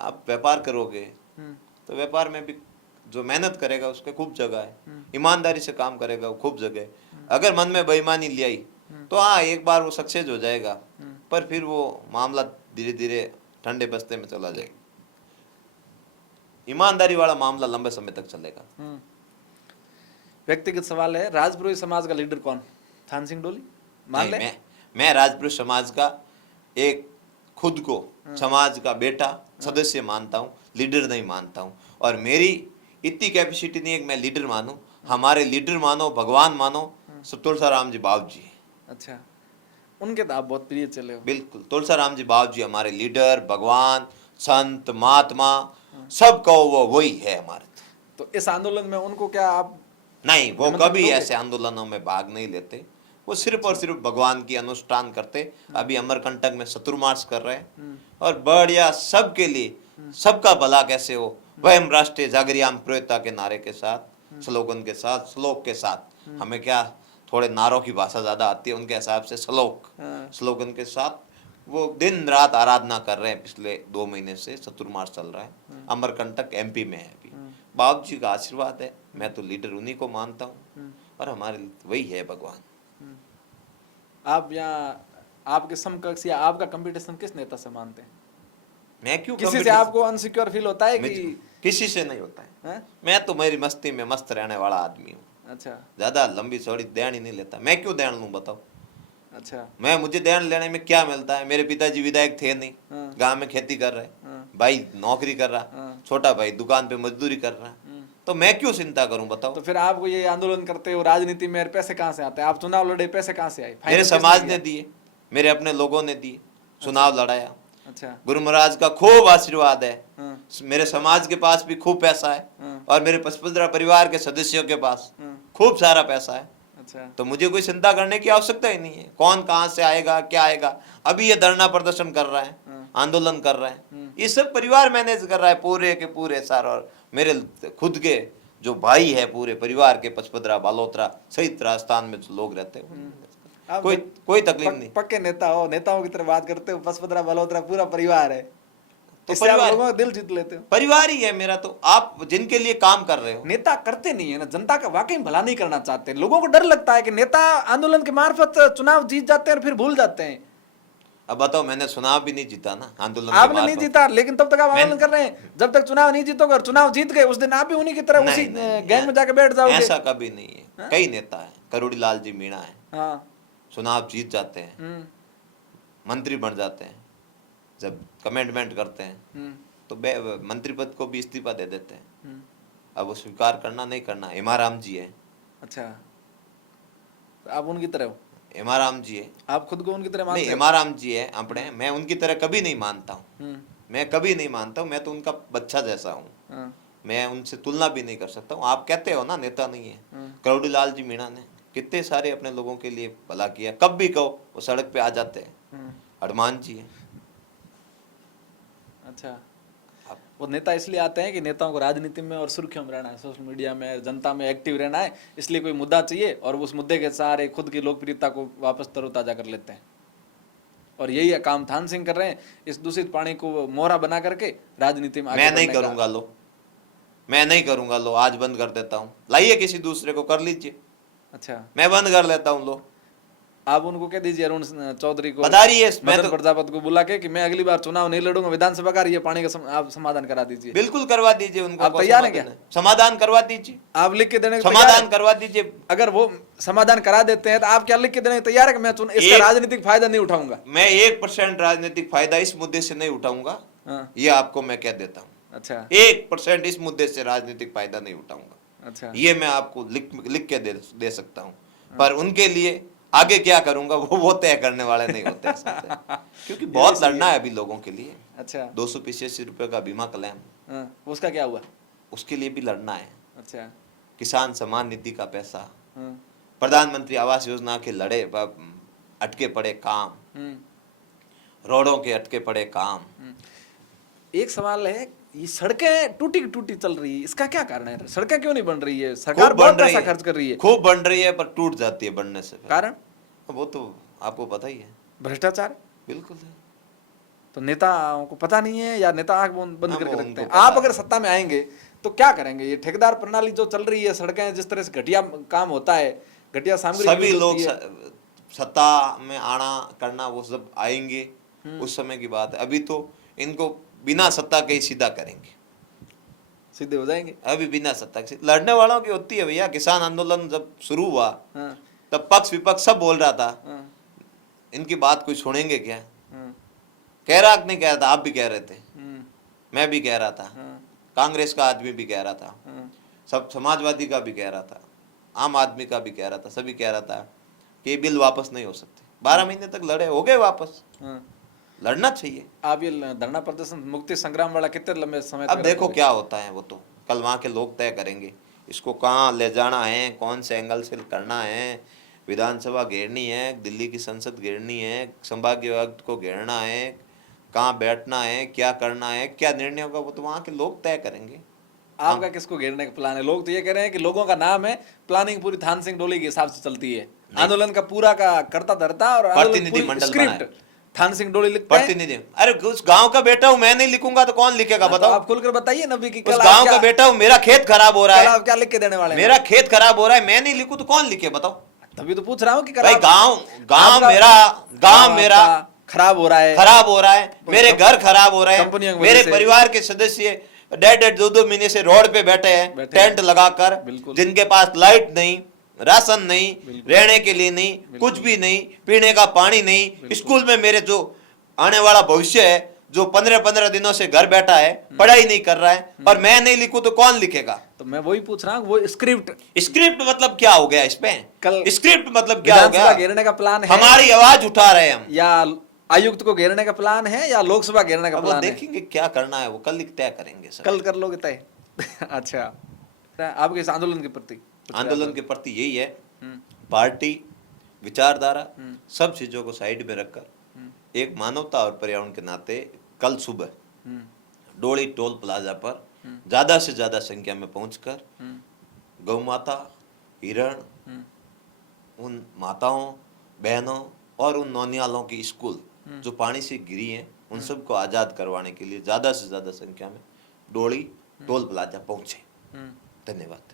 आप व्यापार करोगे तो व्यापार में भी जो मेहनत करेगा उसके खूब जगह है। ईमानदारी से काम करेगा वो खूब जगह है। अगर मन में बेईमानी ले आई तो हाँ, एक बार वो सक्सेस हो जाएगा, पर फिर वो मामला धीरे धीरे ठंडे बस्ते में चला जाएगा। ईमानदारी वाला मामला लंबे समय तक चलेगा। व्यक्तिगत सवाल है, राजपुरोहित समाज का लीडर कौन? थान सिंह डोली मान ले? मैं राजपुरोहित समाज का एक खुद को समाज का बेटा सदस्य मानता हूँ, लीडर नहीं मानता हूँ। और मेरी इतनी कैपेसिटी नहीं है कि मैं लीडर मानूं। हमारे लीडर मानो, भगवान मानो, सब तुलसाराम जी बाबू जी। अच्छा, उनके तो आप बहुत प्रिय चले हो। बिल्कुल, तुलसाराम जी बाबू जी हमारे लीडर, भगवान, संत, महात्मा, सब कहो वो वही है हमारे। तो इस आंदोलन में उनको क्या आप? नहीं, वो कभी ऐसे आंदोलनों में भाग नहीं लेते। वो सिर्फ और सिर्फ भगवान की अनुष्ठान करते। अभी अमरकंटक में शत्रुमार्च कर रहे हैं, और बढ़िया सबके लिए, सबका भला कैसे हो, वह राष्ट्रीय जागरियाम प्रोयता के नारे के साथ, स्लोगन के साथ, श्लोक के साथ। हमें क्या थोड़े नारों की भाषा ज्यादा आती है, उनके हिसाब से स्लोगन के साथ वो दिन रात आराधना कर रहे हैं। पिछले 2 महीने से शत्रुमार्च चल रहा है। अमरकंटक MP में है अभी। बाबू जी का आशीर्वाद है। मैं तो लीडर उन्हीं को मानता हूँ, और हमारे वही है भगवान। आप यहाँ आपके समकक्ष या आपका कंपटीशन किस नेता से मानते हैं? मैं क्यों? किसी से आपको अनसिक्योर फील होता है कि? किसी से नहीं होता है। मैं तो मेरी मस्ती में मस्त रहने वाला आदमी हूँ। अच्छा। ज्यादा लंबी चौड़ी देन ही नहीं लेता। मैं क्यों देन लूं बताओ? अच्छा। मुझे देन लेने में क्या मिलता है? मेरे पिताजी विधायक थे नहीं, गांव में खेती कर रहे, भाई नौकरी कर रहा, छोटा भाई दुकान पे मजदूरी कर रहा, तो मैं क्यों चिंता करूं बताओ? तो फिर आपको ये आंदोलन करते हो, राजनीति में पैसे कहाँ से आते हैं? आप चुनाव लड़े, पैसे कहाँ से आए? मेरे समाज ने दिए। मेरे अपने लोगों ने दिए, चुनाव लड़ाया। अच्छा। गुरु महाराज का खूब आशीर्वाद है, हाँ। मेरे समाज के पास भी खूब पैसा है, हाँ। और मेरे 15 परिवार के सदस्यों के पास हाँ। खूब सारा पैसा है। अच्छा। तो मुझे कोई चिंता करने की आवश्यकता ही नहीं है, कौन कहाँ से आएगा क्या आएगा। अभी ये धरना प्रदर्शन कर रहा है, हाँ। आंदोलन कर रहे हैं, ये सब परिवार मैनेज कर रहा है पूरे के पूरे सारा। और मेरे खुद के जो भाई है पूरे परिवार के, 15 बालोतरा सहित राजस्थान में जो लोग रहते हैं, आप कोई तकलीफ नहीं। पक्के नेता हो, नेताओं की तरह बात करते हो, 15 बलोत्रा पूरा परिवार है, तो इससे आप परिवार लोगों का दिल जीत लेते हो। परिवार ही है मेरा। तो आप जिनके लिए काम कर रहे हो, नेता करते नहीं है ना, जनता का वाकई भला नहीं करना चाहते। लोगों को डर लगता है कि नेता आंदोलन के मार्फत चुनाव जीत जाते हैं और फिर भूल जाते हैं। अब बताओ, मैंने चुनाव भी नहीं जीता ना आंदोलन के आपने नहीं मार्फत। जीता, लेकिन तब तक आप आंदोलन कर रहे हैं। जब तक चुनाव नहीं जीतोगे और चुनाव जीत गए, उस दिन आप भी उन्हीं की तरह उसी गैंग में जाके बैठ जाओगे। ऐसा कभी नहीं है। कई नेता है, करोड़ी लाल जी मीणा है, हाँ। चुनाव जीत जाते हैं, मंत्री बन जाते हैं, जब कमेंटमेंट करते हैं तो मंत्री पद को भी इस्तीफा दे देते हैं। अब वो स्वीकार करना नहीं करना। हेमाराम जी है। अच्छा, तो आप उनकी तरह हो? हेमाराम जी है। आप खुद को उनकी तरह मानते नहीं, हो? हेमाराम जी है अपने, मैं उनकी तरह कभी नहीं मानता हूँ। हम्म। मैं कभी नहीं मानता हूँ, मैं तो उनका बच्चा जैसा हूँ, हाँ। मैं उनसे तुलना भी नहीं कर सकता हूँ। आप कहते हो ना नेता नहीं है, करोड़ी लाल जी मीणा ने कितने सारे अपने लोगों के लिए भला किया। कब भी कहो वो सड़क पे आ जाते हैं। हनुमान जी है। अच्छा, वो नेता इसलिए आते हैं कि नेताओं को राजनीति में और सुर्खियों में रहना है, सोशल मीडिया में, जनता में एक्टिव रहना है, इसलिए कोई मुद्दा चाहिए और उस मुद्दे के सहारे खुद की लोकप्रियता को वापस तरोताजा कर लेते हैं। और यही काम थान सिंह कर रहे हैं, इस दूषित पानी को मोहरा बना करके राजनीति में मैं नहीं करूंगा, लो मैं नहीं करूंगा, लो आज बंद कर देता हूँ। लाइए किसी दूसरे को, कर लीजिए। अच्छा, मैं बंद कर लेता हूँ। लो आप उनको कह दीजिए, अरुण चौधरी को, बता रही है मदन प्रजापति को बुला के कि मैं अगली बार चुनाव नहीं लड़ूंगा विधानसभा का, ये पानी का आप समाधान करा दीजिए। बिल्कुल करवा दीजिए उनको। आप तैयार हैं क्या? समाधान करवा दीजिए। आप लिख के देने को समाधान करवा दीजिए। अगर वो समाधान करा देते हैं तो आप क्या लिख के देने को तैयार है कि मैं इसका राजनीतिक फायदा नहीं उठाऊंगा? मैं 1% राजनीतिक फायदा इस मुद्दे से नहीं उठाऊंगा, ये आपको मैं कह देता हूँ। अच्छा, 1% इस मुद्दे से राजनीतिक फायदा नहीं उठाऊंगा। अच्छा, ये मैं आपको लिख के दे सकता हूँ। पर उनके लिए आगे क्या करूंगा वो तय करने वाले नहीं होते क्योंकि बहुत लड़ना है अभी लोगों के लिए। अच्छा, 285 रुपए का बीमा क्लेम, उसका क्या हुआ? उसके लिए भी लड़ना है। अच्छा, किसान सम्मान निधि का पैसा, प्रधानमंत्री आवास योजना के लड़े अटके पड़े काम, रोडों के अटके पड़े काम। एक सवाल है, ये सड़कें टूटी चल रही है, इसका क्या कारण है? सड़कें क्यों नहीं बन रही है? सरकार बहुत पैसा खर्च कर रही है, खूब बन रही है, पर टूट जाती है बनने से। कारण वो तो आपको पता ही है, भ्रष्टाचार। बिल्कुल है। तो नेताओं को पता नहीं है या नेता आंख बंद करके रखते हैं? आप अगर सत्ता में आएंगे तो क्या करेंगे? ये ठेकेदार प्रणाली जो चल रही है, सड़कें जिस तरह से घटिया काम होता है, घटिया सामग्री, सभी लोग सत्ता में आना करना वो सब आएंगे, उस समय की बात है। अभी तो इनको बिना सत्ता के ही सीधा करेंगे, सीधे हो जाएंगे। अभी बिना सत्ता के लड़ने वालों की होती है भैया। किसान आंदोलन जब शुरू हुआ तब पक्ष विपक्ष सब बोल रहा था, इनकी बात कोई सुनेंगे क्या? कह रहा नहीं कह रहा था, आप भी कह रहे थे, मैं भी कह रहा था, कांग्रेस का आदमी भी कह रहा था, सब समाजवादी का भी कह रहा था, आम आदमी का भी कह रहा था, सभी कह रहा था कि ये बिल वापस नहीं हो सकते। 12 महीने तक लड़े, हो गए वापस। लड़ना चाहिए। आप ये धरना प्रदर्शन मुक्ति संग्राम वाला कितने लंबे समय अब देखो क्या होता है, वो तो कल वहाँ के लोग तय करेंगे इसको कहाँ ले जाना है, कौन से एंगल से करना है। विधानसभा घेरनी है, दिल्ली की संसद घेरनी है, संभागीय आयुक्त को घेरना है, कहाँ बैठना है, क्या करना है, क्या निर्णय होगा, वो तो वहाँ के लोग तय करेंगे। आपका किसको घेरने का प्लान है? लोग तो ये कह रहे हैं कि लोगों का नाम है, प्लानिंग पूरी थान सिंह डोली के हिसाब से चलती है, आंदोलन का पूरा का करता धरता और प्रतिनिधि मंडल स्क्रिप्ट थान सिंह डोली लिखते हैं। प्रतिनिधि, अरे उस गांव का बेटा हूँ, मैं नहीं लिखूंगा तो कौन लिखेगा बताओ? आप खुलकर बताइए नबी की, उस गांव का बेटा हूँ, मेरा खेत खराब हो रहा है, आप क्या लिख के देने वाले हैं? मेरा खेत खराब हो रहा है, मैं नहीं लिखूं तो कौन लिखे बताओ? तभी तो पूछ रहा हूँ कि भाई गांव मेरा खराब हो रहा है, मेरे घर खराब हो रहे हैं, मेरे परिवार के सदस्य 1.5-2 महीने से रोड पे बैठे हैं टेंट लगाकर, जिनके पास लाइट नहीं, राशन नहीं, रहने के लिए नहीं, कुछ भी नहीं, पीने का पानी नहीं, स्कूल में मेरे जो आने वाला भविष्य है जो 15-15 दिनों से घर बैठा है, पढ़ाई नहीं कर रहा है, और मैं नहीं लिखूं तो कौन लिखेगा? तो मैं वही पूछ रहा हूँ, वो स्क्रिप्ट मतलब क्या हो गया इसमें? कल स्क्रिप्ट मतलब क्या हो विधानसभा गया? घेरने का प्लान है, हमारी आवाज उठा रहे हैं हम। या आयुक्त को घेरने का प्लान है, या लोकसभा घेरने का अब वो प्लान है? देखेंगे क्या करना है, वो कल तय करेंगे सर। कल कर लोगे तय? अच्छा, आपके इस आंदोलन के प्रति आंदोलन के प्रति यही है, हम्म, पार्टी, विचारधारा, सब चीजों को साइड में रखकर एक मानवता और पर्यावरण के नाते कल सुबह हम्म, डोली टोल प्लाजा पर ज्यादा से ज्यादा संख्या में पहुंचकर गौ माता, हिरण, उन माताओं, बहनों और उन नौनियालों की स्कूल जो पानी से गिरी हैं, उन सबको आजाद करवाने के लिए ज्यादा से ज्यादा संख्या में डोली टोल प्लाजा पहुंचे। धन्यवाद।